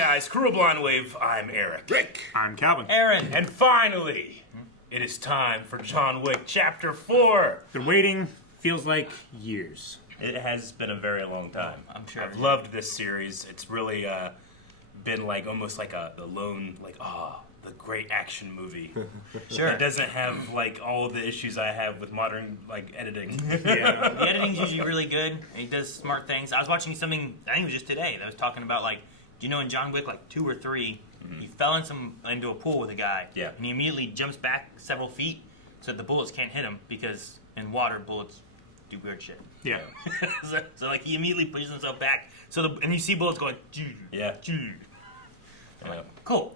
guys, Crew of Blind Wave, I'm Eric. Rick. I'm Calvin. Aaron. And finally, it is time for John Wick Chapter 4. Been waiting, feels like years. It has been a very long time. I'm sure. I've loved this series. It's really been like almost like the lone, like, the great action movie. Sure. It doesn't have like all of the issues I have with modern like editing. Yeah. The editing's usually really good. And he does smart things. I was watching something, I think it was just today, that was talking about like, do you know in John Wick like 2 or 3, he fell into a pool with a guy. Yeah. And he immediately jumps back several feet so that the bullets can't hit him because in water bullets do weird shit. Yeah. so like he immediately pushes himself back. And you see bullets going. Yeah. Cool.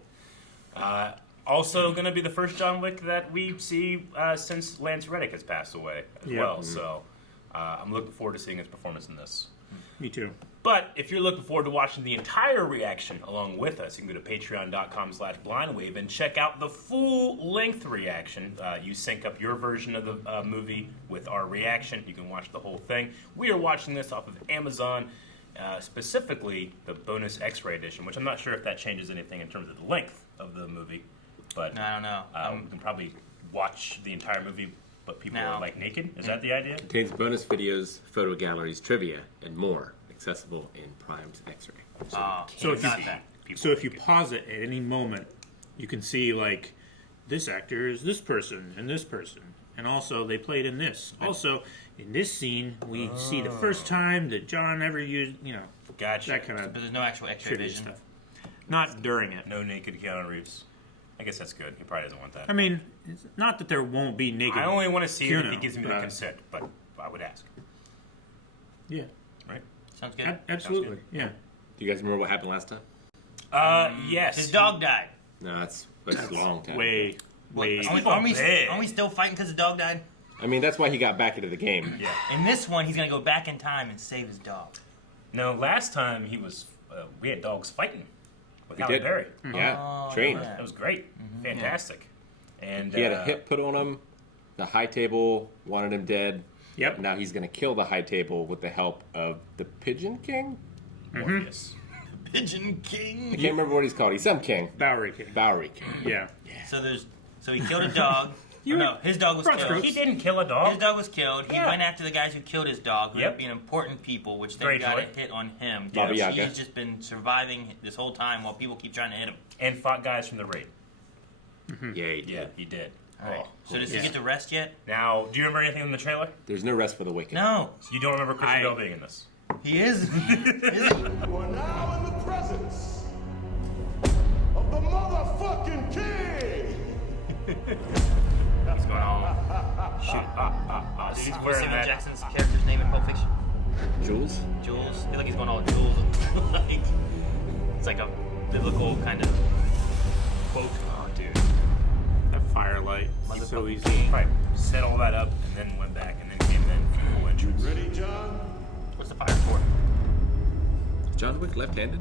Also going to be the first John Wick that we see since Lance Reddick has passed away as well. So I'm looking forward to seeing his performance in this. Me too. But if you're looking forward to watching the entire reaction along with us, you can go to patreon.com/blindwave and check out the full-length reaction. You sync up your version of the movie with our reaction. You can watch the whole thing. We are watching this off of Amazon, specifically the bonus X-ray edition, which I'm not sure if that changes anything in terms of the length of the movie. But I don't know. we can probably watch the entire movie, but people are like naked. Is that the idea? Contains bonus videos, photo galleries, trivia, and more. Accessible in Prime's X-ray. So if you pause it at any moment, you can see like this actor is this person and this person, and also they played in this. Also, in this scene, we see the first time that John ever used, Gotcha. that kind But of there's no actual X-ray trivia vision. stuff. Not during it. No naked Keanu Reeves. I guess that's good. He probably doesn't want that. I mean, it's not that there won't be naked. I only want to see it if he Keanu, gives me the consent, but I would ask. Yeah. Right? Sounds good. Absolutely. Sounds Yeah. Do you guys remember what happened last time? Yes. His dog died. No, that's a long time. Way. Aren't we still fighting because the dog died? I mean, that's why he got back into the game. Yeah. In this one, he's going to go back in time and save his dog. No, last time he was, we had dogs fighting with We Halle did. Berry. Yeah, trained. yeah. That was great. Fantastic. And He had a hip put on him. The high table wanted him dead. Yep. Now he's going to kill the high table with the help of the Pigeon King? Morpheus. Pigeon King. I can't remember what he's called. He's some king. Bowery King. Bowery King. Yeah. So he killed a dog. No, his dog was Broad killed. strokes. He didn't kill a dog. His dog was killed. He Yeah. went after the guys who killed his dog, who Yep. ended up being important people, which they Greyjoy. got a hit on him. Baba Which Yaga. he's just been surviving this whole time while people keep trying to hit him. And fought guys from the raid. Yeah, he did. Yeah, he did. All right. So does he Yeah. get to rest yet? Now, do you remember anything in the trailer? There's no rest for the wicked. No. You don't remember Christian Bale being in this? He is. You are now in the presence of the motherfucking king! What's going on? He's What's wearing Samuel that. Jackson's character's name in Pulp Fiction? Jules? Jules. I feel like he's going all Jules. Like, it's like a biblical kind of quote. Oh, dude. That firelight. So Motherfucking easy. king. Probably set all that up and then went back and then came in for the full entrance. Ready, John? What's the fire for? John Wick left-handed?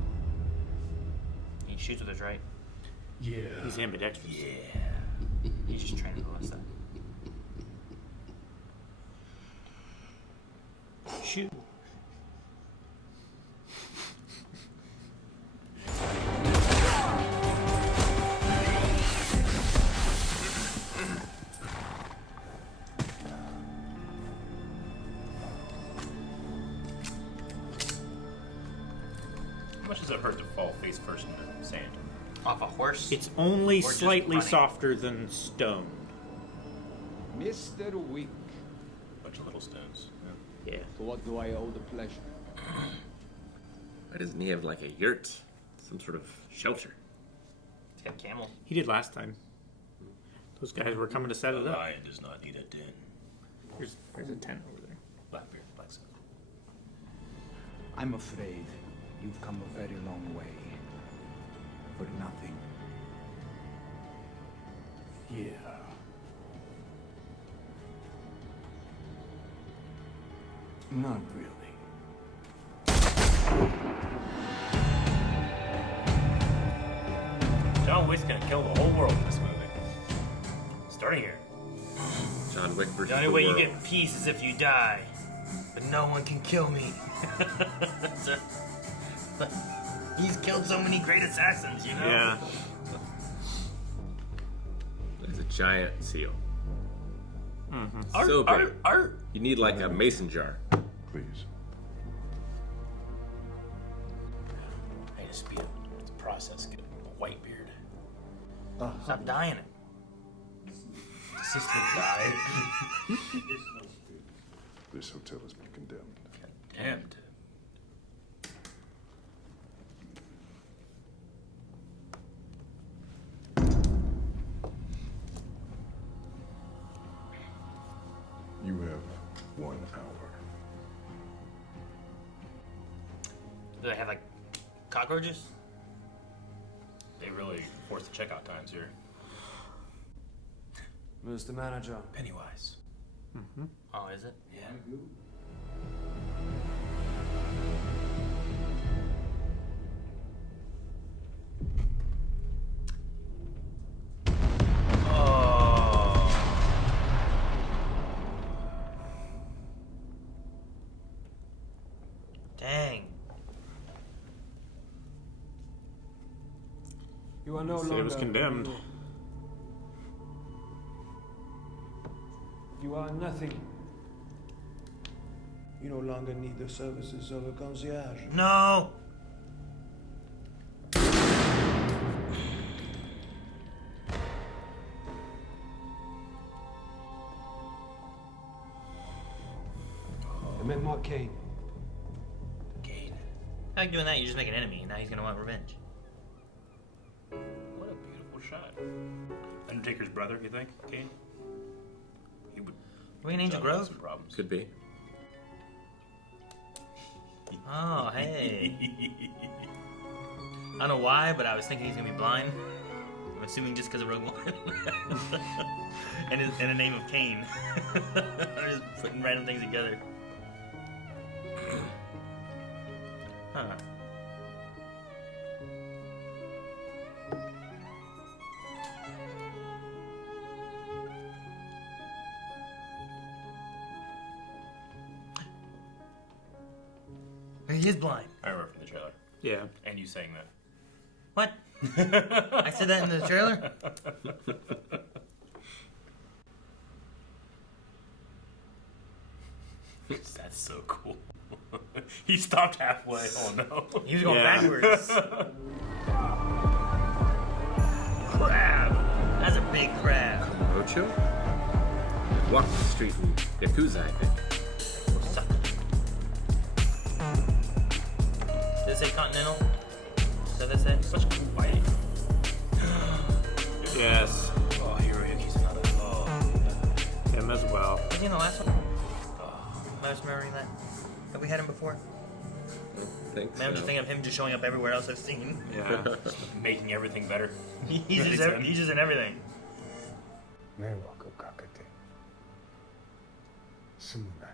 He shoots with his right. Yeah. He's ambidextrous. He's just training the left side. Shoot. How much does it hurt to fall face first into sand? Off a horse? It's only just slightly running. softer than stone. Mr. Wick, Bunch of little stones. Yeah. to what do I owe the pleasure? Why doesn't he have like a yurt? Some sort of shelter? He's got camel. He did last time. Those guys were coming to set it A up. lion does not need a den. There's a tent over there. Blackbeard, Blacksmith. I'm afraid you've come a very long way for nothing. Yeah. Not really. John Wick's gonna kill the whole world in this movie. Starting here. John Wick versus The only the way world. you get peace is if you die. But no one can kill me. He's killed so many great assassins, you know? Yeah. There's a giant seal. Art, So big. art. You need like a mason jar. Please. Hey, to speed up the process, get a white beard. Stop dying. Assistant died. This hotel has been condemned. Damned. You have 1 hour. Do they have like cockroaches? They really force the checkout times here. Mr. Manager. Pennywise. Oh, is it? Yeah. Dang. You are no So longer. it was condemned. You are nothing. You no longer need the services of a concierge. No. Amène-moi Kane. Kane. How you doing that? You just make an enemy, and now he's gonna want revenge. What a beautiful shot. Undertaker's brother, you think, Kane? He would. Are we in Angel John had Grove? some problems. Could be. Oh, hey. I don't know why, but I was thinking he's gonna be blind. I'm assuming just because of Rogue One. and the name of Kane. I'm just putting random things together. Huh. He is blind. I remember from the trailer. Yeah. And you saying that. What? I said that in the trailer? That's so cool. He stopped halfway. Oh no. He was going Yeah. backwards. Crab. That's a big crab. Rocho? Walk the street in Yakuza, I think. Does it say Continental? Is that what they say? Such cool fighting. Yes. Oh, Hiroyuki Sanada. Oh. Him as well. Was he in the last one? Am I just remembering that? Have we had him before? I think Man, I'm just so. thinking of him just showing up everywhere else I've seen. Yeah. Making everything better. He's just in everything. 迷惑かけて済むなり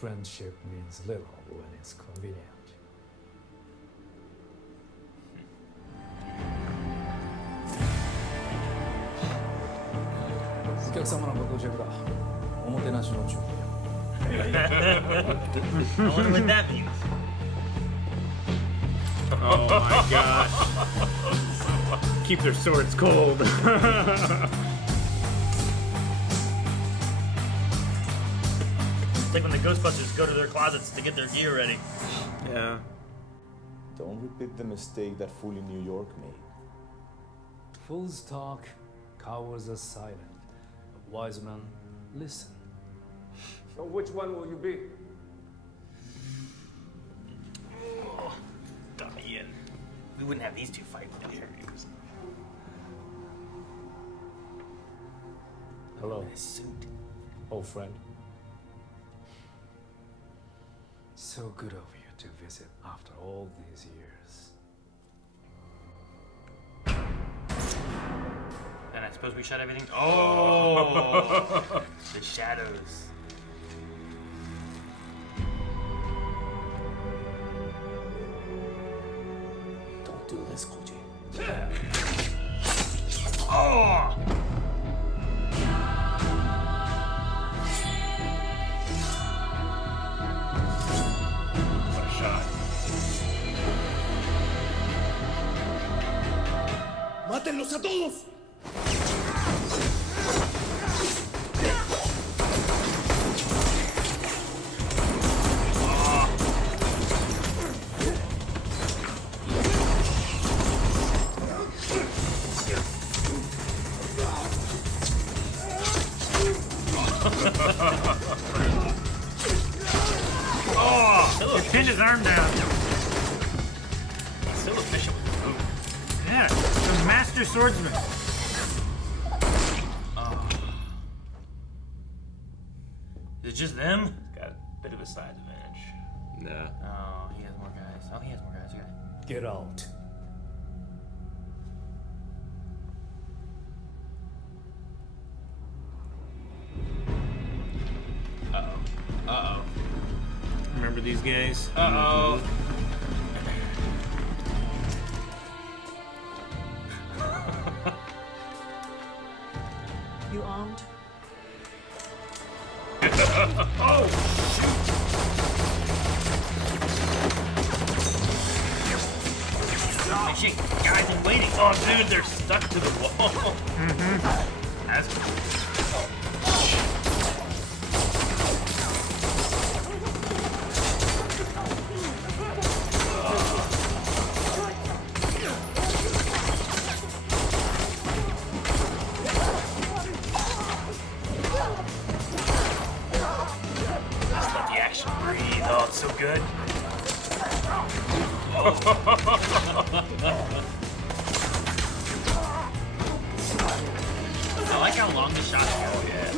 Friendship means little when it's convenient. お客様のご到着だ。おもてなしの準備。 I wonder what that means. Oh my gosh. Keep their swords cold. It's like when the Ghostbusters go to their closets to get their gear ready. Yeah. Don't repeat the mistake that fool in New York made. Fools talk, cowards are silent. A wise man, listen. So which one will you be? Donnie in. We wouldn't have these two fighting together. Hello, His suit. old friend. So good of you to visit after all these years. And I suppose we shut everything. Oh! The shadows. Don't do this, Koji. Oh! What ¡Mátenlos a todos! Oh, he pinned his arm down. He's so efficient with the movement. Yeah, the master swordsman. Is it just them? He's got a bit of a size advantage. No. Oh, he has more guys. Oh, he has more guys. Okay. Get out. Uh-oh. Remember these guys? Uh-oh. You armed? Oh, Holy shit, guys are waiting. oh, dude, they're stuck to the wall. That's Just let the action breathe. Oh, it's so good. I like how long the shots go. Oh, yeah.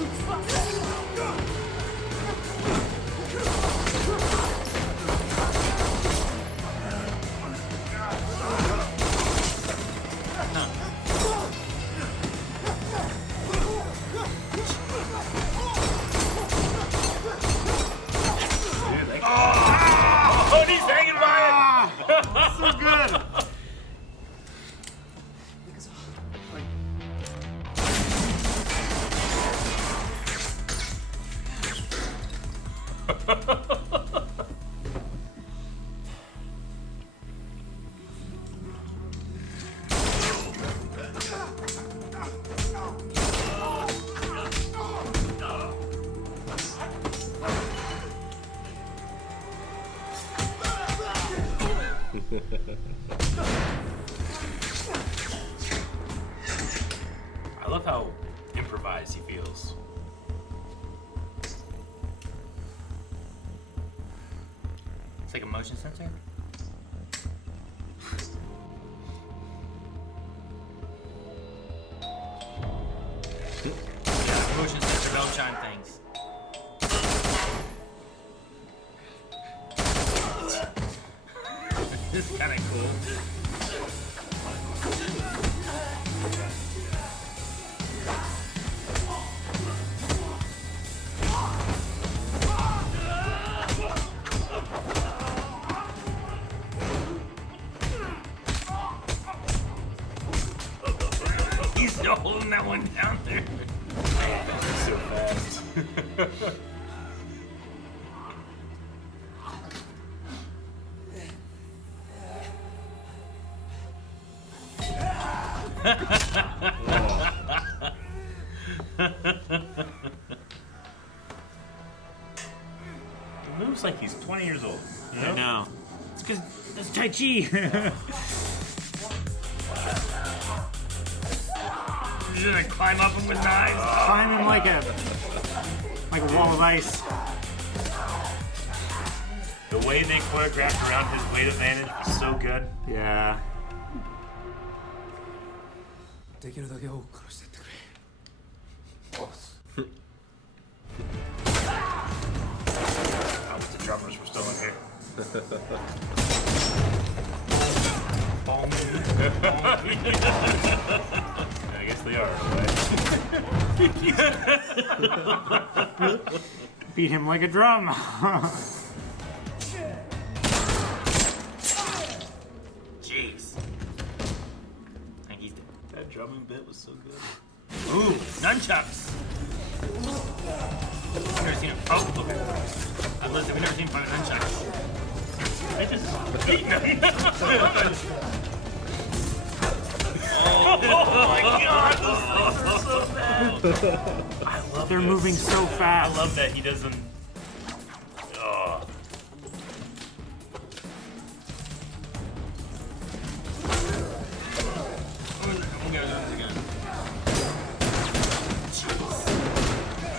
Dude, like, oh, and he's hanging by it. So good. I love how improvised he feels. It's like a motion sensor. Yeah, motion sensor bell chime things. This is kind of cool. He's still holding that one down there. So fast. He moves like he's 20 years old. You know? I know. It's because that's Tai Chi. He's gonna climb up him with knives. Climb him like a wall of ice. The way they choreographed around his weight advantage was so good. Yeah. できるだけ多く殺してってくれ。ボス。 I wish the drummers were still in here. I guess they are, right? Beat him like a drum. Jeez. I think he's dead. That drumming bit was so good. Ooh, nunchucks. I've never seen him. Oh, okay. I've never seen him fight with nunchucks. They just beating him. my god, those things are so bad. I love They're this. moving so I fast. love that he doesn't. Oh.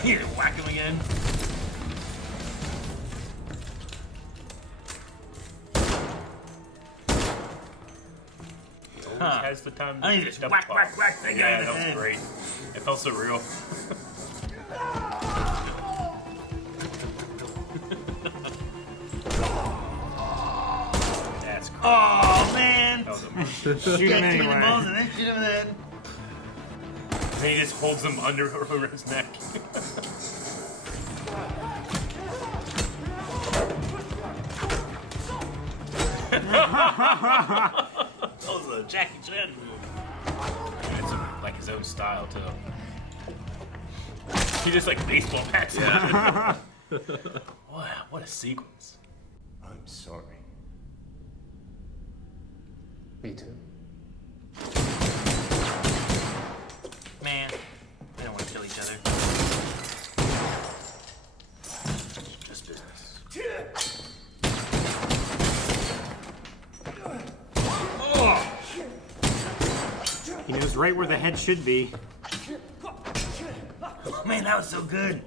Here, whack him again. He always has the time to I need to just double whack, pop. whack, whack that guy Yeah, in the that was head. great. It felt so real. That's great. Oh man! That was a Shoot him Get him in the balls anyway. and then shoot him in the head. And he just holds him under over his neck. That was a Jackie Chan move. And it's like his own style too. He just like baseball bats him. Wow, what a sequence. I'm sorry. Me too. Man, they don't want to kill each other. Just business. He knows right where the head should be. Oh man, that was so good.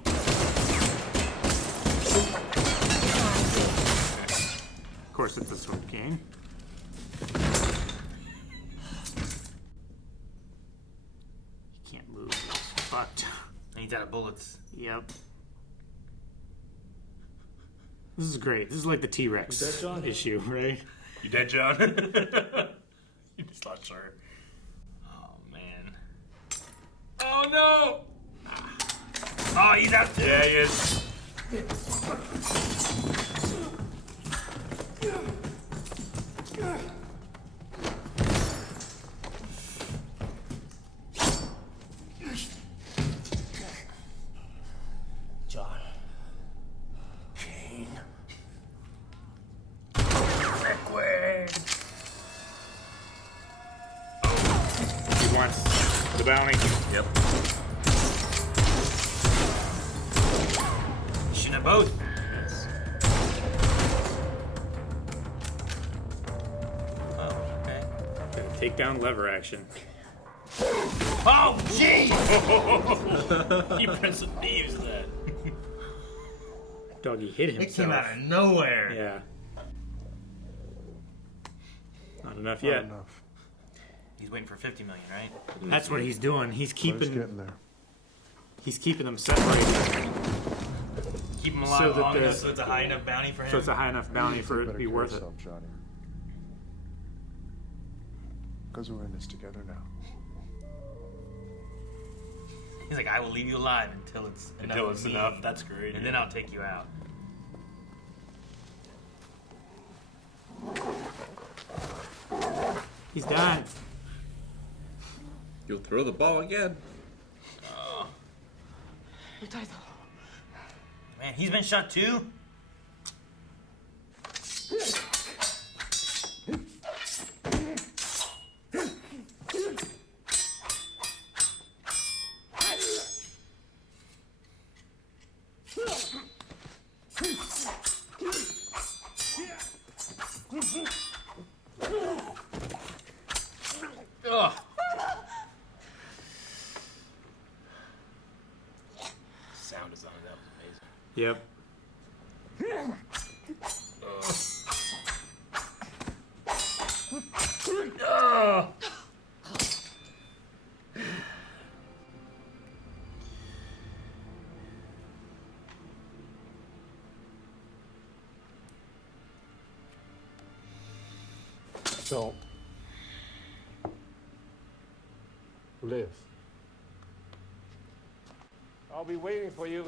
Of course, it's a sword game. He can't move. He's fucked. And he's out of bullets. Yep. This is great. This is like the T-Rex issue, right? You dead, John? You're just not sure. Oh man. Oh no! Oh, he's out too. Yeah, he is. John. Kane. Liquid. He wants the bounty. Yep. Shouldn't have both. Oh, okay. Take down lever action. Oh, jeez! He perceives that. Doggy hit It himself. came out of nowhere. Yeah. Not enough Not yet. enough. He's waiting for 50 million, right? That's what he's doing. He's But it's keeping getting there. them separated, Keep him alive So that long enough the- so it's a high enough bounty for him. so it's a high enough bounty for it to Better be care worth it. yourself, Johnny. Because we're in this together now. He's like, I will leave you alive until it's enough. Until of it's me, enough. That's great. And then I'll take you out. He's done. You'll throw the ball again. Man, he's been shot too? Ugh. Sound design, that was amazing. Yep. Don't. Live. I'll be waiting for you.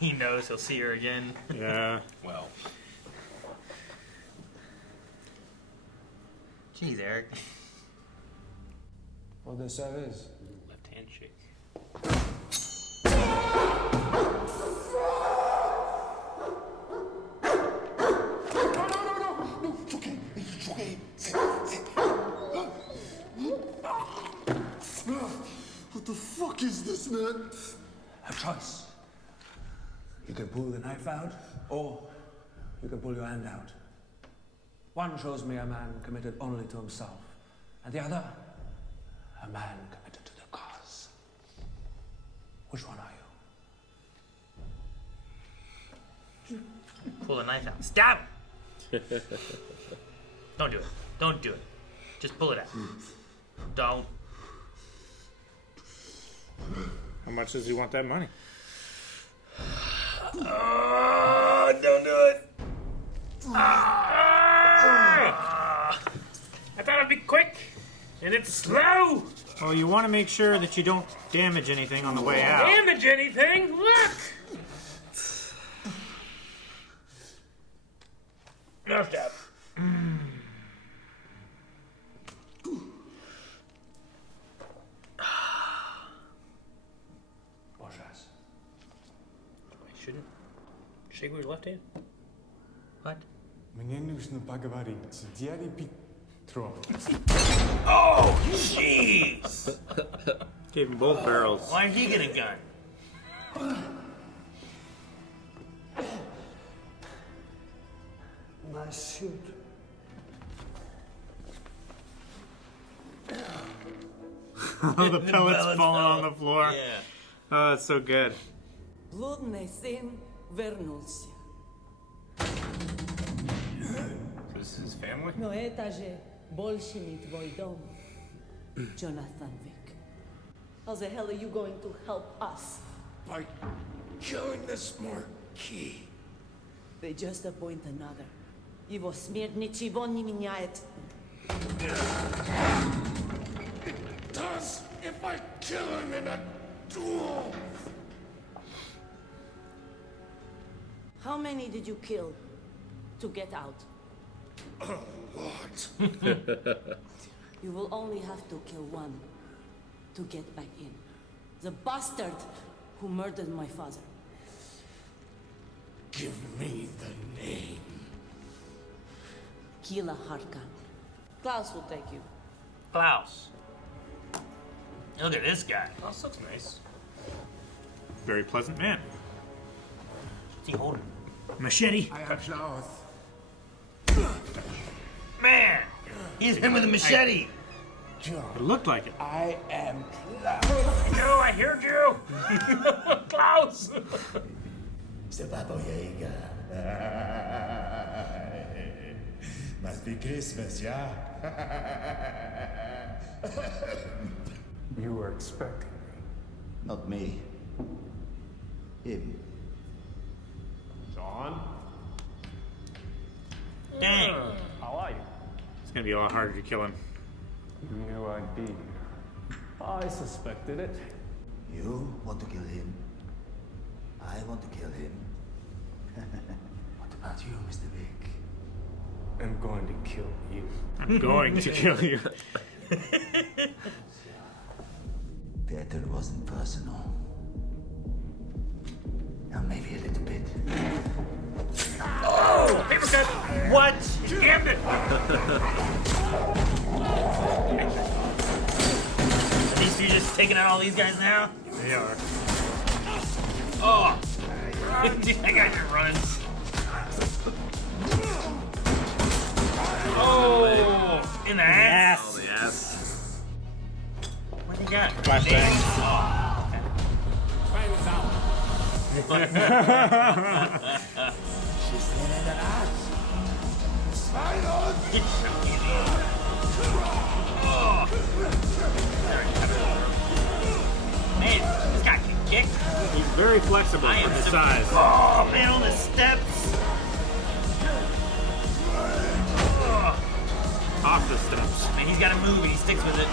He knows he'll see her again. Yeah. Well, Jeez, Eric. Well, this is. left hand shake. No, it's okay. Have choice. You can pull the knife out, or you can pull your hand out. One shows me a man committed only to himself, and the other, a man committed to the cause. Which one are you? Pull the knife out. Stab him! Don't do it. Don't do it. Just pull it out. Don't. How much does he want that money? Oh, don't do it. I thought it'd be quick, and it's slow. Well, you want to make sure that you don't damage anything on the way out. Damage anything? Look. No stab. I shouldn't shake with your left hand. What? Мне нужно поговорить с дядей Петром. Oh, jeez! Gave him both barrels. Why did he get a gun? My suit. Oh, the pellets falling on the floor. Yeah. Oh, that's so good. Bludny syn вернулся. This is his family? Но это же больше не твой дом, Jonathan Wick. How the hell are you going to help us? By killing this marquis. They just appoint another. Его смерть ничего не меняет. Does if I kill him in a duel? How many did you kill to get out? A lot. You will only have to kill one to get back in. The bastard who murdered my father. Give me the name. Kila Harkan. Klaus will take you. Klaus. Look at this guy. Oh, this looks nice. Very pleasant man. What's he holding? Machete. I am Klaus. Man! He's him with a machete! It looked like it. I am Klaus. No, I heard you! Klaus! Must be Christmas, yeah? You were expecting me. Not me. Him. John? Dang. How are you? It's gonna be a lot harder to kill him. You knew I'd be here. I suspected it. You want to kill him? I want to kill him. What about you, Mr. Vick? I'm going to kill you. I'm going to kill you. Peter wasn't personal. Now maybe a little bit. Oh! Paper cut! What? You jammed it! Are these two just taking out all these guys now? They are. Oh! Dude, that guy just runs. Oh! In the ass? Oh, yes. What do you got? Flashbang. Oh, okay. Man, this guy can kick. He's very flexible I for am his so- size. Oh, man, on the steps. Off the steps. Man, he's got to move and he sticks with it.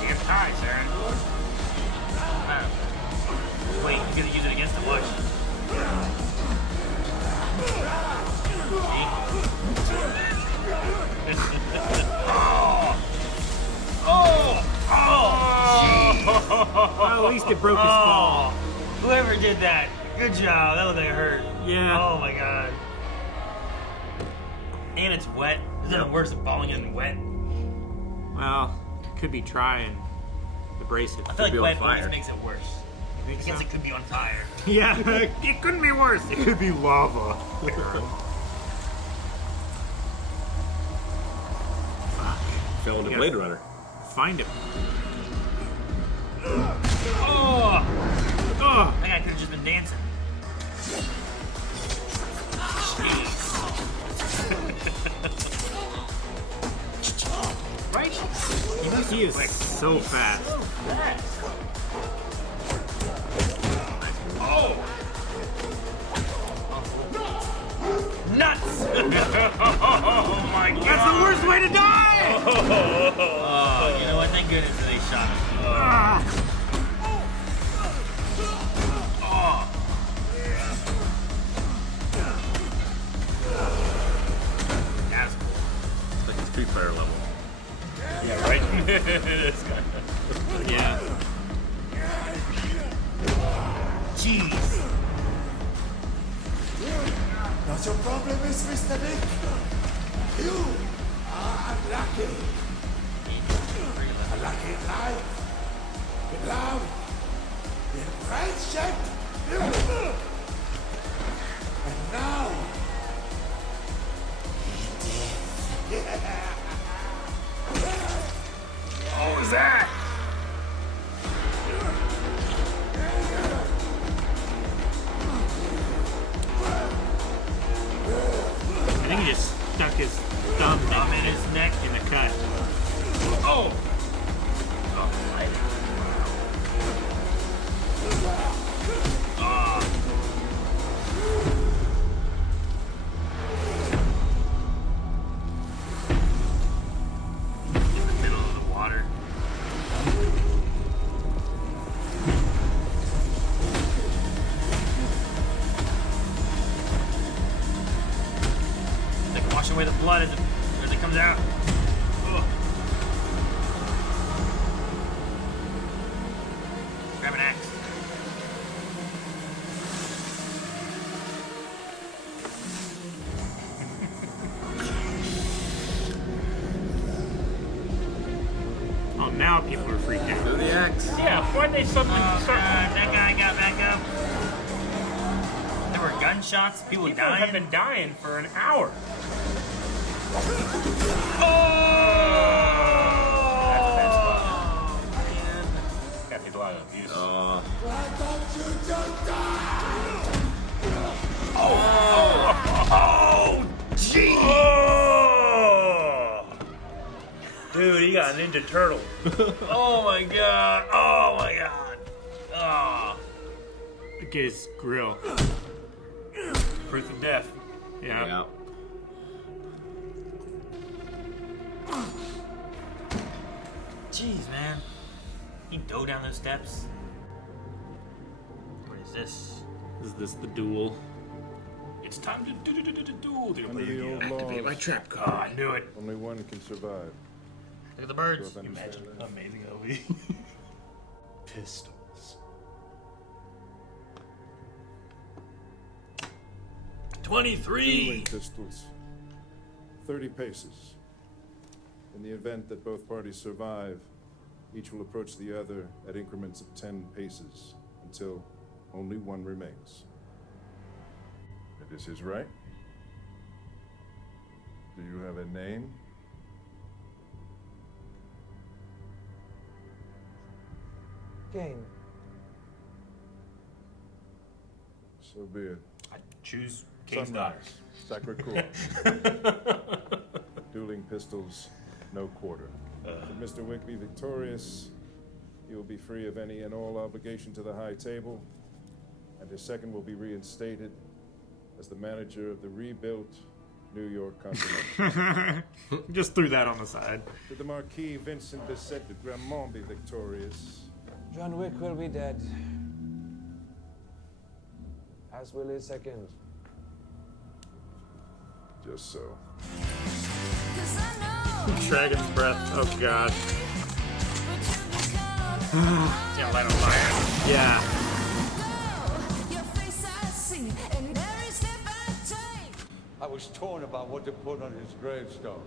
Damn ties, Aaron. Wait, he's gonna use it against him. Watch. Well, at least it broke his fall. Whoever did that, good job. That looked like it hurt. Yeah. Oh my god. And it's wet. Is that worse than falling in wet? Well, could be trying to brace it. I feel like be on wet fire. always makes it worse. I guess it could be on fire. Yeah, it couldn't be worse. It could be lava. Fell into Yeah. Blade Runner. Find him. Oh! Oh, That guy could have just been dancing. Right? he is so fast. Oh! Nuts! Oh my god! That's the worst way to die! Oh, you know what? Thank goodness that they shot him. Oh. That's cool. It's like a Street Fighter level. Yeah, right? This guy. Yeah. Jeez. Not your problem is, Mr. Nick. You are unlucky. Unlucky in life, in love, in friendship. And now, in death. What was that? I think he just stuck his thumb in his neck in the cut. Oh! In the middle of the water. They can wash away the blood as it comes out. Ugh. Grab an axe. Oh, now people are freaked out. Do the axe. Yeah, why'd they suddenly Oh start? god, that guy got back up. There were gunshots, people People have dying. been dying for an hour. Oh! Man. Got people out of abuse. Why don't you just die? Oh, gee! Oh! Dude, he got a Ninja Turtle. Oh my god! Oh my god! Oh. Look at his grill. Proof of death. Yeah. Yeah. Jeez, man. He dove down those steps. What is this? Is this the duel? It's time to duel. Under the old Activate my laws, trap Oh, card. I knew it. only one can survive. Look at the birds. Both understand Imagine. that? Amazing movie. Pistols. 23! Dueling pistols. 30 paces. In the event that both parties survive, each will approach the other at increments of 10 paces until only one remains. It is his right. Do you have a name? Kane. So be it. I choose King's daughters. Sacred Core. Dueling pistols, no quarter. Should Mr. Wick be victorious, he will be free of any and all obligation to the High Table, and his second will be reinstated as the manager of the rebuilt New York Continental. Just threw that on the side. Should the Marquis Vincent Bissett de Gramont be victorious, John Wick will be dead. As will his second. just so. Dragon's breath. Oh god. Yeah, light on fire. Yeah. I was torn about what to put on his gravestone.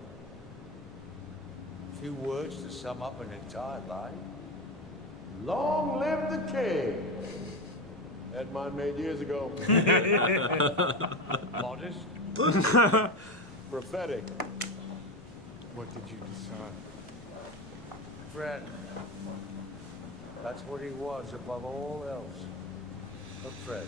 few words to sum up an entire life. Long live the king! That mine made years ago. Modest. Prophetic. What did you decide? Friend. That's what he was above all else. A friend.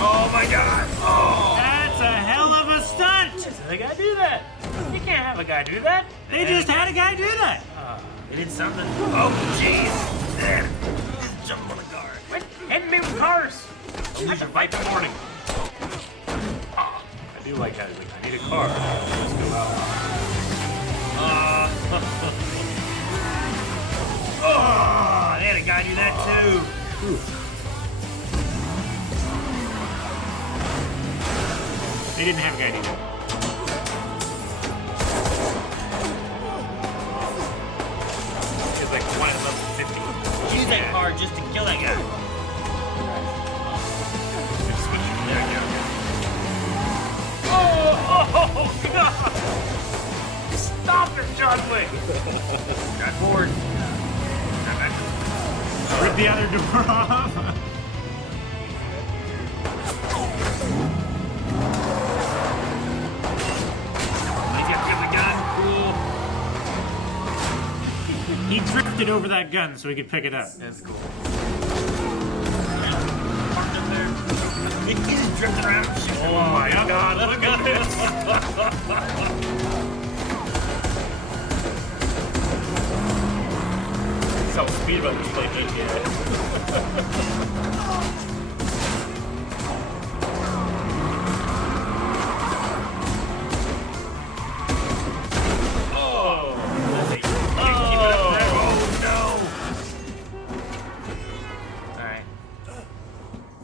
Oh my god! Oh! That's a hell of a stunt! They gotta do that! You can't have a guy do that! They just had a guy do that! They did something. Oh, jeez! There! Just jump on a guard. What? Hitting me with cars! I should fight the morning. Oh, I do like how he's like, I need a car. Let's go out. Oh, they had a guy do that too. Ooh. They didn't have a guy do that. It's like 1 in level 50. Use that car just to kill that guy. There you go. Oh, God! Stop it, John Wick! Drive forward. Rip the other door off. He drifted over that gun so he could pick it up. That's cool. Parked up there. He just drifted around. Oh my god, look at this! So speedrun is like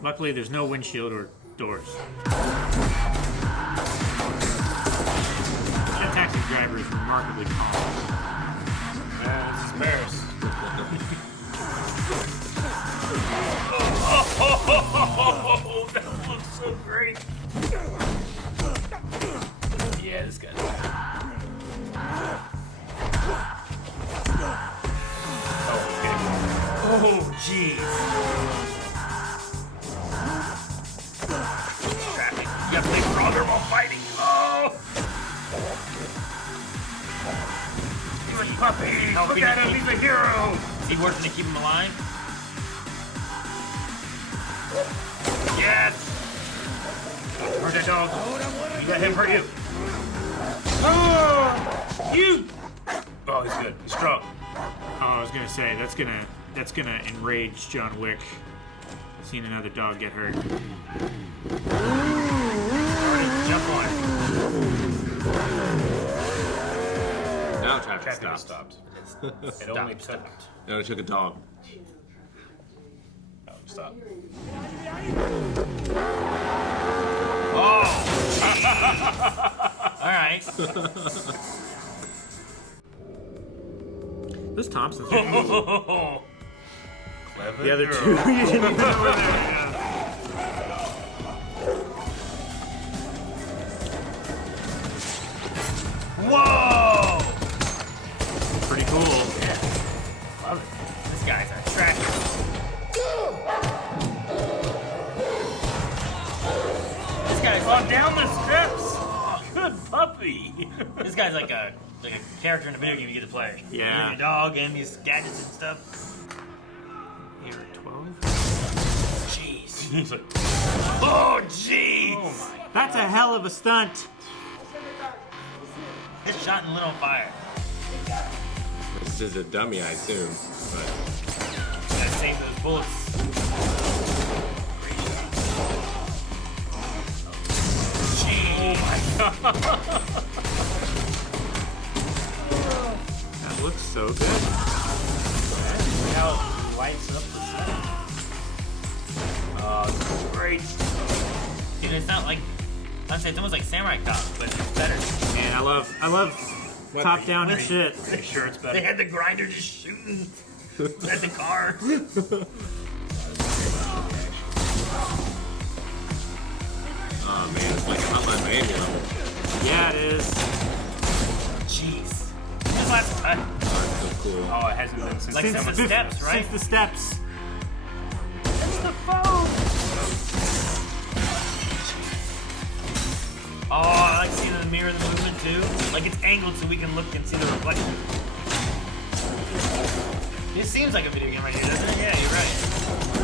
Luckily, there's no windshield or doors. That taxi driver is remarkably calm. Man, this is Paris. Oh, that looks so great. Yeah, this guy's Oh, jeez. You have to play brother while fighting. Oh! He's a puppy. Look at him. He's a hero. Is he working to keep him alive? Yes. Hurt that dog. You let him hurt you. Oh! You. Oh, he's good. He's strong. Oh, I was gonna say that's gonna enrage John Wick. Seeing another dog get hurt. Jump on it. Now traffic Traffic stopped. It only took. It only took a dog. Oh, stop. Oh! Alright. Those Thompsons. Clever The other girl. two, you didn't even know where they were. Whoa! Pretty cool. Yeah. Love it. This guy's a trash. This guy's Oh, down the steps. Oh, good puppy. This guy's like a character in a video game you get to play. Yeah. Your dog and these gadgets and stuff. You're 12? Jeez. He's like, oh, jeez. Oh my. That's a hell of a stunt. It's shot and lit on fire. This is a dummy, I assume. But Gotta save those bullets. Oh my god. That looks so good. lights up the set. Oh, this is great. Dude, it's not like I'd say it's almost like Samurai Cop, but it's better. Man, I love top down and shit. Are you sure it's better? They had the grinder just shooting at the car. Oh man, it's like a Hotline Miami level. Yeah, it is. Jeez. This last time. Oh, it's so cool. Oh, it hasn't been since Like since the steps, right? Since the steps. It's the phone. Oh, I like seeing the mirror of the movement too. Like it's angled so we can look and see the reflection. This seems like a video game right here, doesn't it? Yeah, you're right.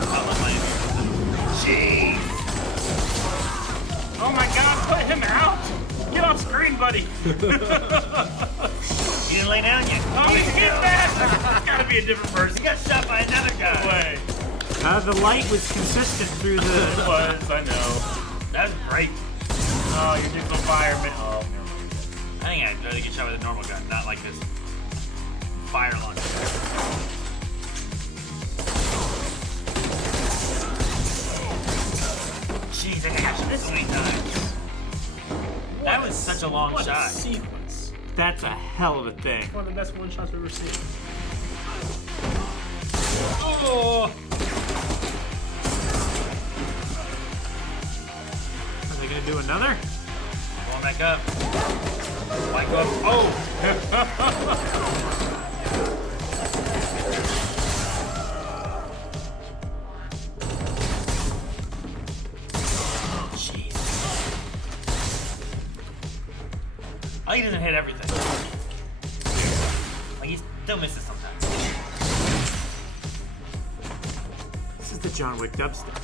Hotline Miami. Jeez. Oh my God, put him out! Get off screen, buddy! He didn't lay down yet. Oh, he's getting back! It's gotta be a different person. He got shot by another guy. Way. The light was consistent through It the. was, I know. That was great. Oh, your dude's on fire, man. Oh, never mind. I think I'd rather get shot with a normal gun, not like this fire launcher. Jeez, I got shot so many times. That was such a long What a shot. sequence. That's a hell of a thing. One of the best one shots I've ever seen. Oh! Are they gonna do another? Going back up. Like up. Oh! Jeez. Oh, he doesn't hit everything. Like, he still misses sometimes. This is the John Wick dubstep.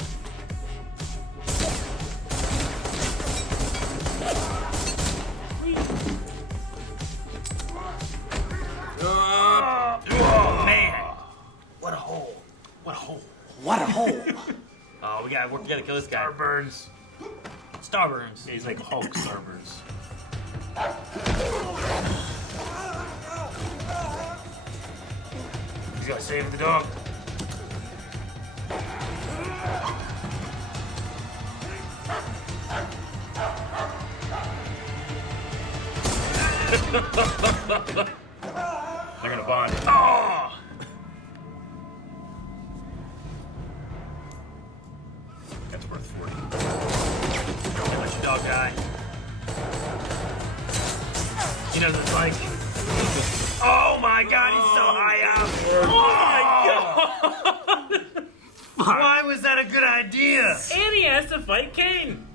Oh, man. What a hole. What a hole. What a hole! Oh, we gotta work together to kill this guy. Starburns. Starburns. Yeah, he's like Hulk Starburns. He's gotta save the dog. They're gonna bond. Oh! That's worth 40. Don't let your dog die. You know what it's like? Oh my god, he's so high up! Oh my god! Why was that a good idea? And he has to fight Kane.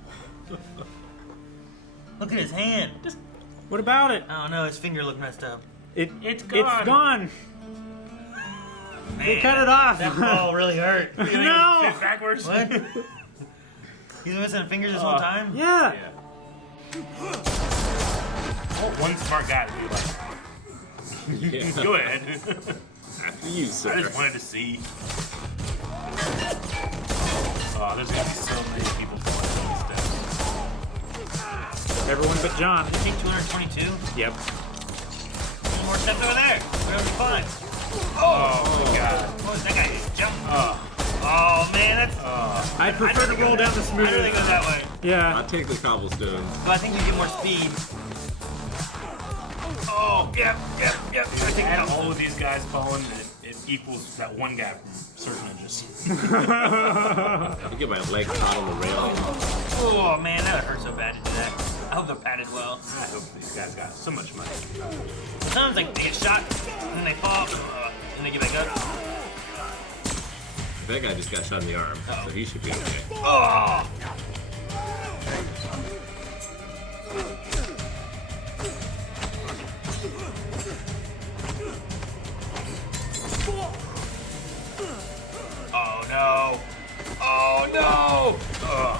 Look at his hand. What about it? Oh no, his finger looked messed up. It's gone. It's gone. Man, They cut it off. That ball really hurt. No. It's backwards. What? He's missing a finger this whole time? Yeah. Oh, one smart guy would be like, Yeah. go ahead. After you, sir. I just wanted to see. Oh, there's gonna be so many people falling down these steps. Everyone but John. I think 222. Yep. One more steps over there. We're gonna be fine. Oh my god. Oh, that guy just jumped. Oh, Oh man, that's. I prefer to roll down the smooth. I'd rather go that way. Yeah. I'll take the cobblestones. But I think we get more speed. Oh, yep. I think and that all of these guys falling, it equals that one guy from Search Ninjas. I get my leg caught on the railing. Oh man, that would hurt so bad to do that. I hope they're padded well. I hope these guys got so much money. Sometimes like they get shot and then they fall and they get back up. That guy just got shot in the arm, so he should be okay. Oh! Oh no! Oh no! Ugh.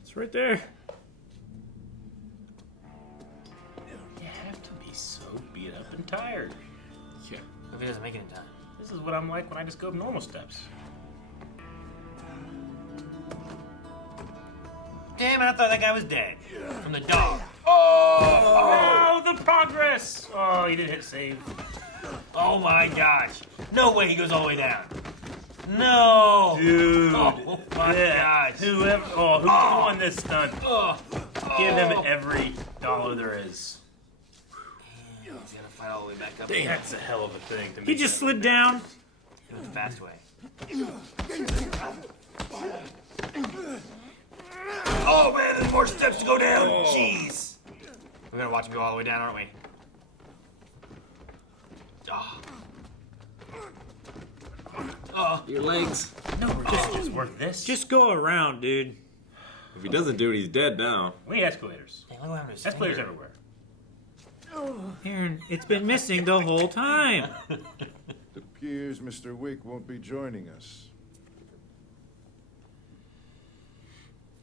It's right there. You have to be so beat up and tired. Yeah. If he doesn't make it in time. This is what I'm like when I just go normal steps. damn it, I thought that guy was dead. From the dog. Oh, the progress! Oh, he didn't hit save. Oh my gosh. No way he goes all the way down. No! Dude. Oh my gosh. Who won this stunt? Give him every dollar there is. Damn, he's gonna fight all the way back up. Dang, that's a hell of a thing to make. He just slid down. He went the fast way. Oh man, there's more steps to go down. Jeez. We're gonna watch him go all the way down, aren't we? Your legs. No, just worth this. Just go around, dude. If he doesn't do it, he's dead now. We need escalators. Hey, look what happened to his Escalators finger. everywhere. Aaron, it's been missing the whole time. It appears Mr. Wick won't be joining us.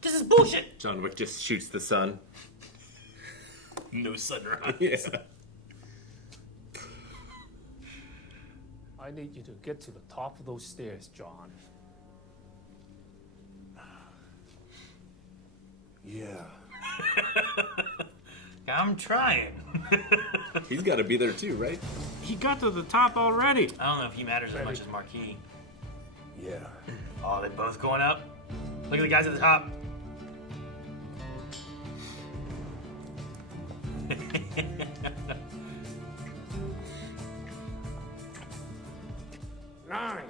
This is bullshit. John Wick just shoots the sun. No sunrise. Yeah. I need you to get to the top of those stairs, John. Yeah. I'm trying. He's got to be there too, right? He got to the top already. I don't know if he matters as much as Marquis. Yeah. Oh, they both going up. Look at the guys at the top. Nine.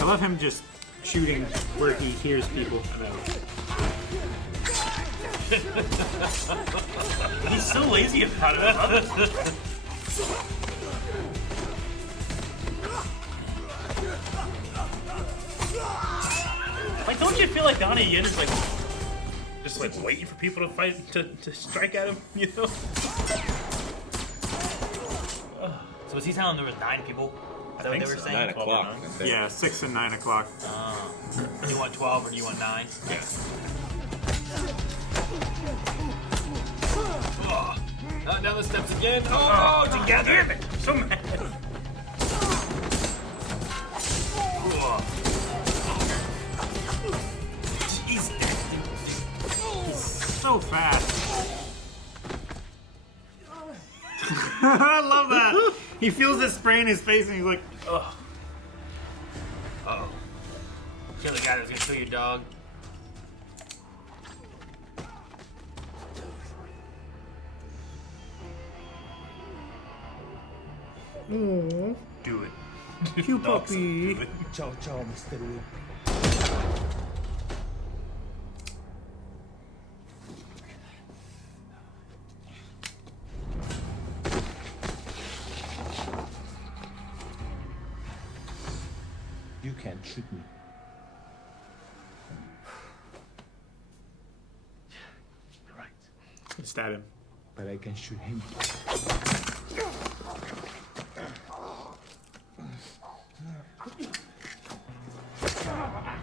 I love him just shooting where he hears people. He's so lazy about it. I love it. Like, don't you feel like Donnie again is like just like waiting for people to fight to strike at him? You know? So was he telling there was 9 people? Is that what they were saying? 9 o'clock. Yeah, 6 and 9 o'clock. Do you want 12 or do you want 9? Yeah. Not down the steps again. Oh, together. Damn it! I'm so mad. Jeez. He's so fast. I love that. He feels it spray in his face and he's like, ugh. Uh-oh. Kill the guy that was gonna kill your dog. Oh, Do it. cute puppy. Ciao, ciao, Mr. Wick. You can't shoot me. You're right. Stab him. But I can shoot him.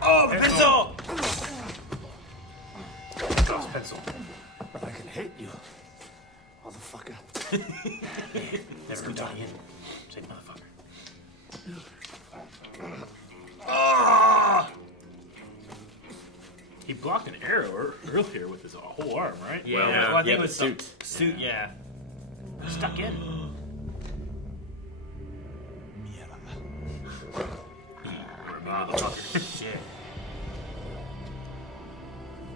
Oh, pencil! Oh, pencil. But I can hit you, motherfucker. Never heard Donnie in. Say motherfucker. He blocked an arrow earlier with his whole arm, right? Yeah, Well, well, I think yeah, it was the suit. Suit, yeah. Stuck in. Motherfucker. Shit.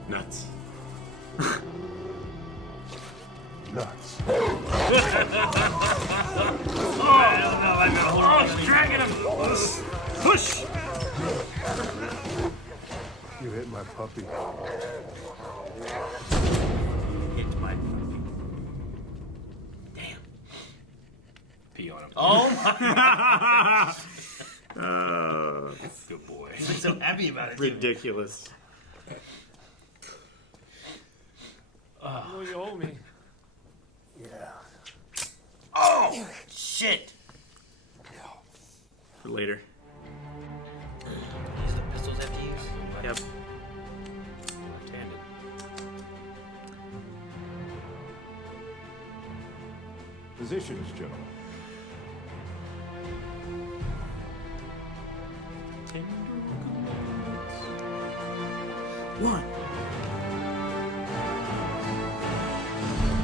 Nuts. Nuts. Oh, he's dragging him. Push. You hit my puppy. Hit my puppy. Damn. Pee on him. Oh my. Good boy. He's so happy about it. too. Ridiculous. Oh, you owe me. Yeah. Oh, shit. For later. These are the pistols I have to use? Yep. Left-handed. Positions, gentlemen. One.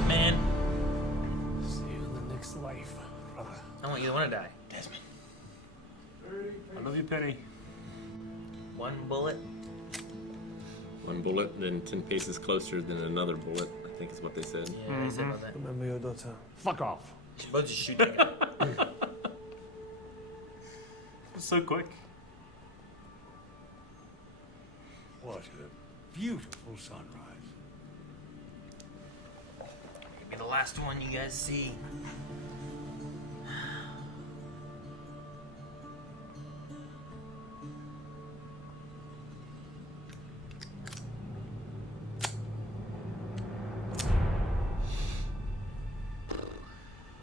Man, See you in the next life, brother. I want either one to die. Desmond. I love you, Penny. One bullet. One bullet, then 10 paces closer than another bullet, I think is what they said. Yeah, they said about that. Remember your daughter. Fuck off. Both just shoot that guy. So quick. What a beautiful sunrise. It'll be the last one you guys see.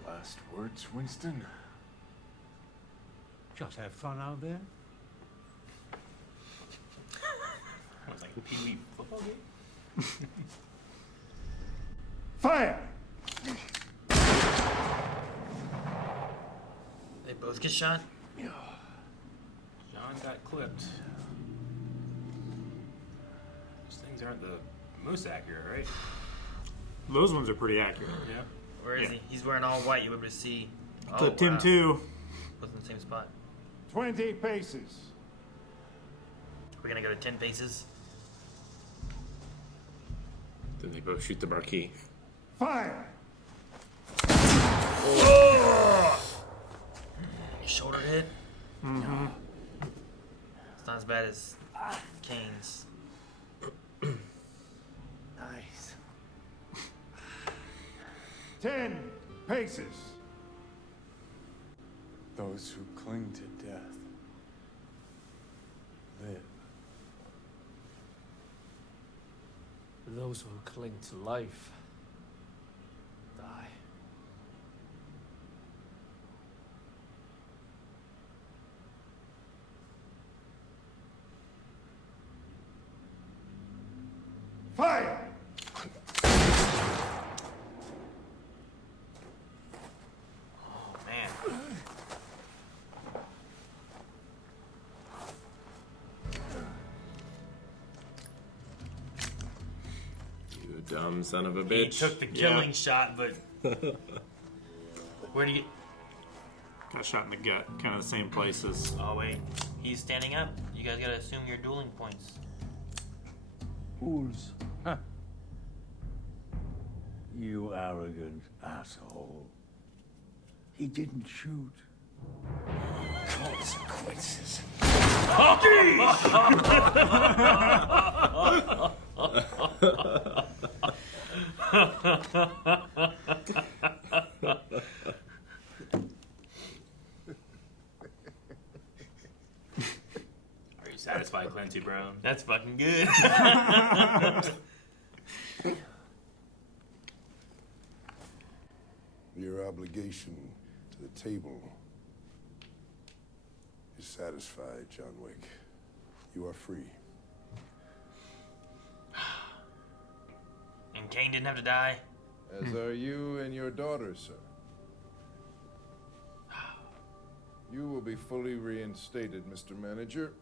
Last words, Winston? Just have fun out there? I was like, Pee Wee football game? Fire! They both get shot? John got clipped. Those things aren't the most accurate, right? Those ones are pretty accurate. Yeah. Where is he? He's wearing all white. You were able to see. Clipped him too. Both in the same spot. 20 paces. We're gonna go to 10 paces. Then they both shoot the marquee. Fire! Your shoulder hit. Mm-hmm. It's not as bad as Kane's. Nice. 10 paces. Those who cling to death live. Those who cling to life die. Fire! Oh, man. You dumb son of a He bitch. took the killing shot, but where do you? Got shot in the gut, kind of the same places. Oh wait, he's standing up. You guys gotta assume your dueling points. Fools. Huh. You arrogant asshole. He didn't shoot. Consequences. Are you satisfied, Clancy Brown? That's fucking good. Your obligation to the table is satisfied, John Wick. You are free. And Kane didn't have to die. As are you and your daughter, sir. You will be fully reinstated, Mr. Manager.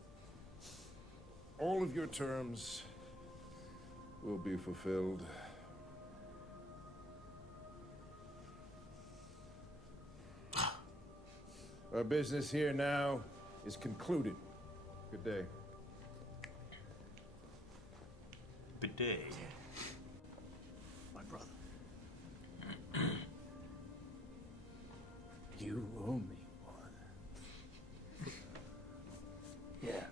All of your terms will be fulfilled. Our business here now is concluded. Good day. Bidet. My brother. You owe me one. Yeah.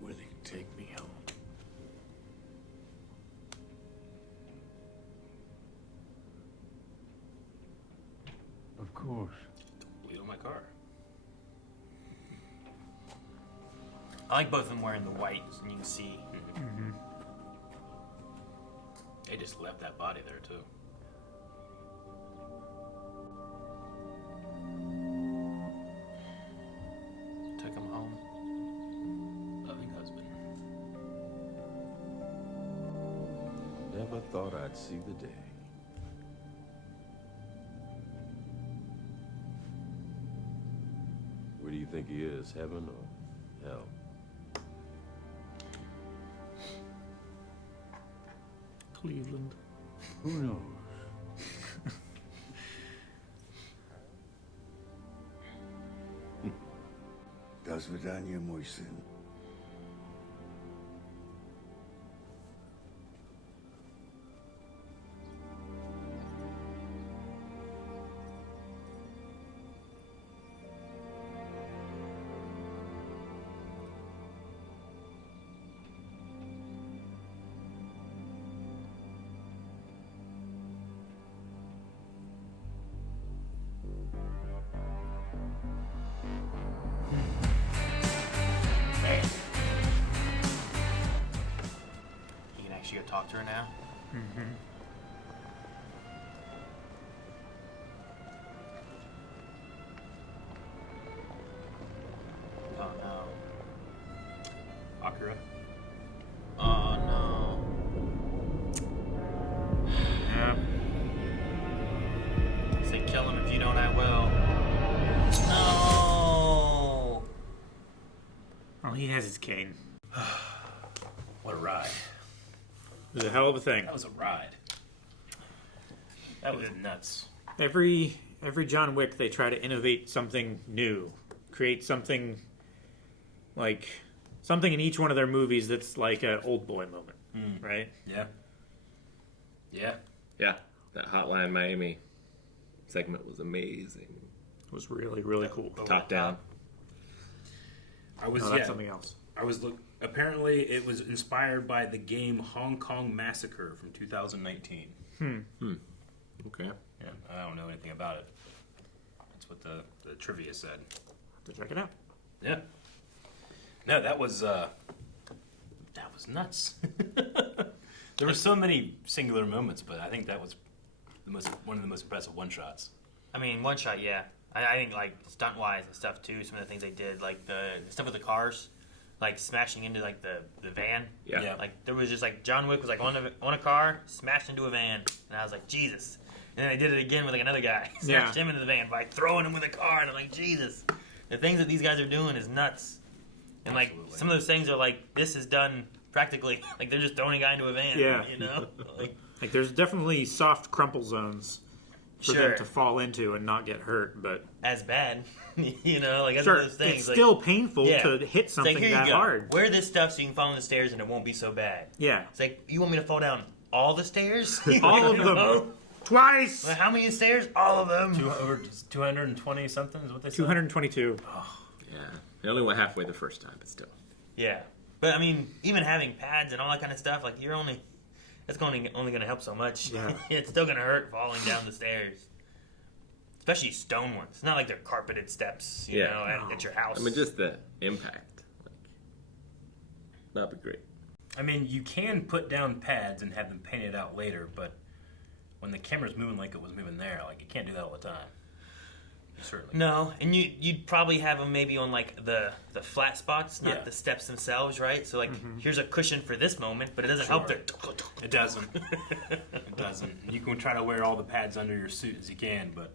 Will you take me home? Of course. Bleed on my car. I like both of them wearing the white, so you can see. Mm-hmm. They just left that body there, too. Took him home. Loving husband. Never thought I'd see the day. you think he is, heaven or hell? Cleveland. Who knows? До свидания, мой сын. You can actually go talk to her now. Mm-hmm. Oh no. Akira. Oh no. Yeah. Say kill him if you don't, I will. No. Oh, he has his cane. What a ride. It was a hell of a thing. That was a ride. That was nuts. Every John Wick, they try to innovate something new, create something like something in each one of their movies that's like an old boy moment, right? Yeah. Yeah. Yeah, that Hotline Miami segment was amazing. It was really, really cool. Top down. I was. No, that's something else. I was apparently it was inspired by the game Hong Kong Massacre from 2019. Okay. Yeah, I don't know anything about it. That's what the trivia said. To check it out. Yeah. No, that was nuts. There were so many singular moments, but I think that was one of the most impressive one shots. I mean, one shot, yeah. I think like stunt wise and stuff too. Some of the things they did, like the stuff with the cars, like smashing into like the van. Yeah. Like there was just like John Wick was like on a car, smashed into a van, and I was like Jesus. And then they did it again with like another guy, smashed him into the van by throwing him with a car, and I'm like Jesus. The things that these guys are doing is nuts. And like some of those things are like this is done practically. Like they're just throwing a guy into a van. Yeah. You know. Like there's definitely soft crumple zones for them to fall into and not get hurt, but as bad, you know, like that's sure, one of those things. it's like, still painful to hit It's something like, here that you go. hard. Wear this stuff so you can fall on the stairs and it won't be so bad. Yeah. It's like you want me to fall down all the stairs? All of them. Twice. Well, how many stairs? All of them. Over 220 something is what they said. 222. Oh. Yeah. They only went halfway the first time, but still. Yeah, but I mean, even having pads and all that kind of stuff, like it's only going to help so much. Yeah. It's still going to hurt falling down the stairs. Especially stone ones. It's not like they're carpeted steps, you know, at your house. I mean, just the impact. That'd be great. I mean, you can put down pads and have them painted out later, but when the camera's moving like it was moving there, like you can't do that all the time. Certainly. No, and you'd probably have them maybe on like the flat spots, not the steps themselves, right? So like, here's a cushion for this moment, but it doesn't help there. It doesn't. It doesn't. You can try to wear all the pads under your suit as you can, but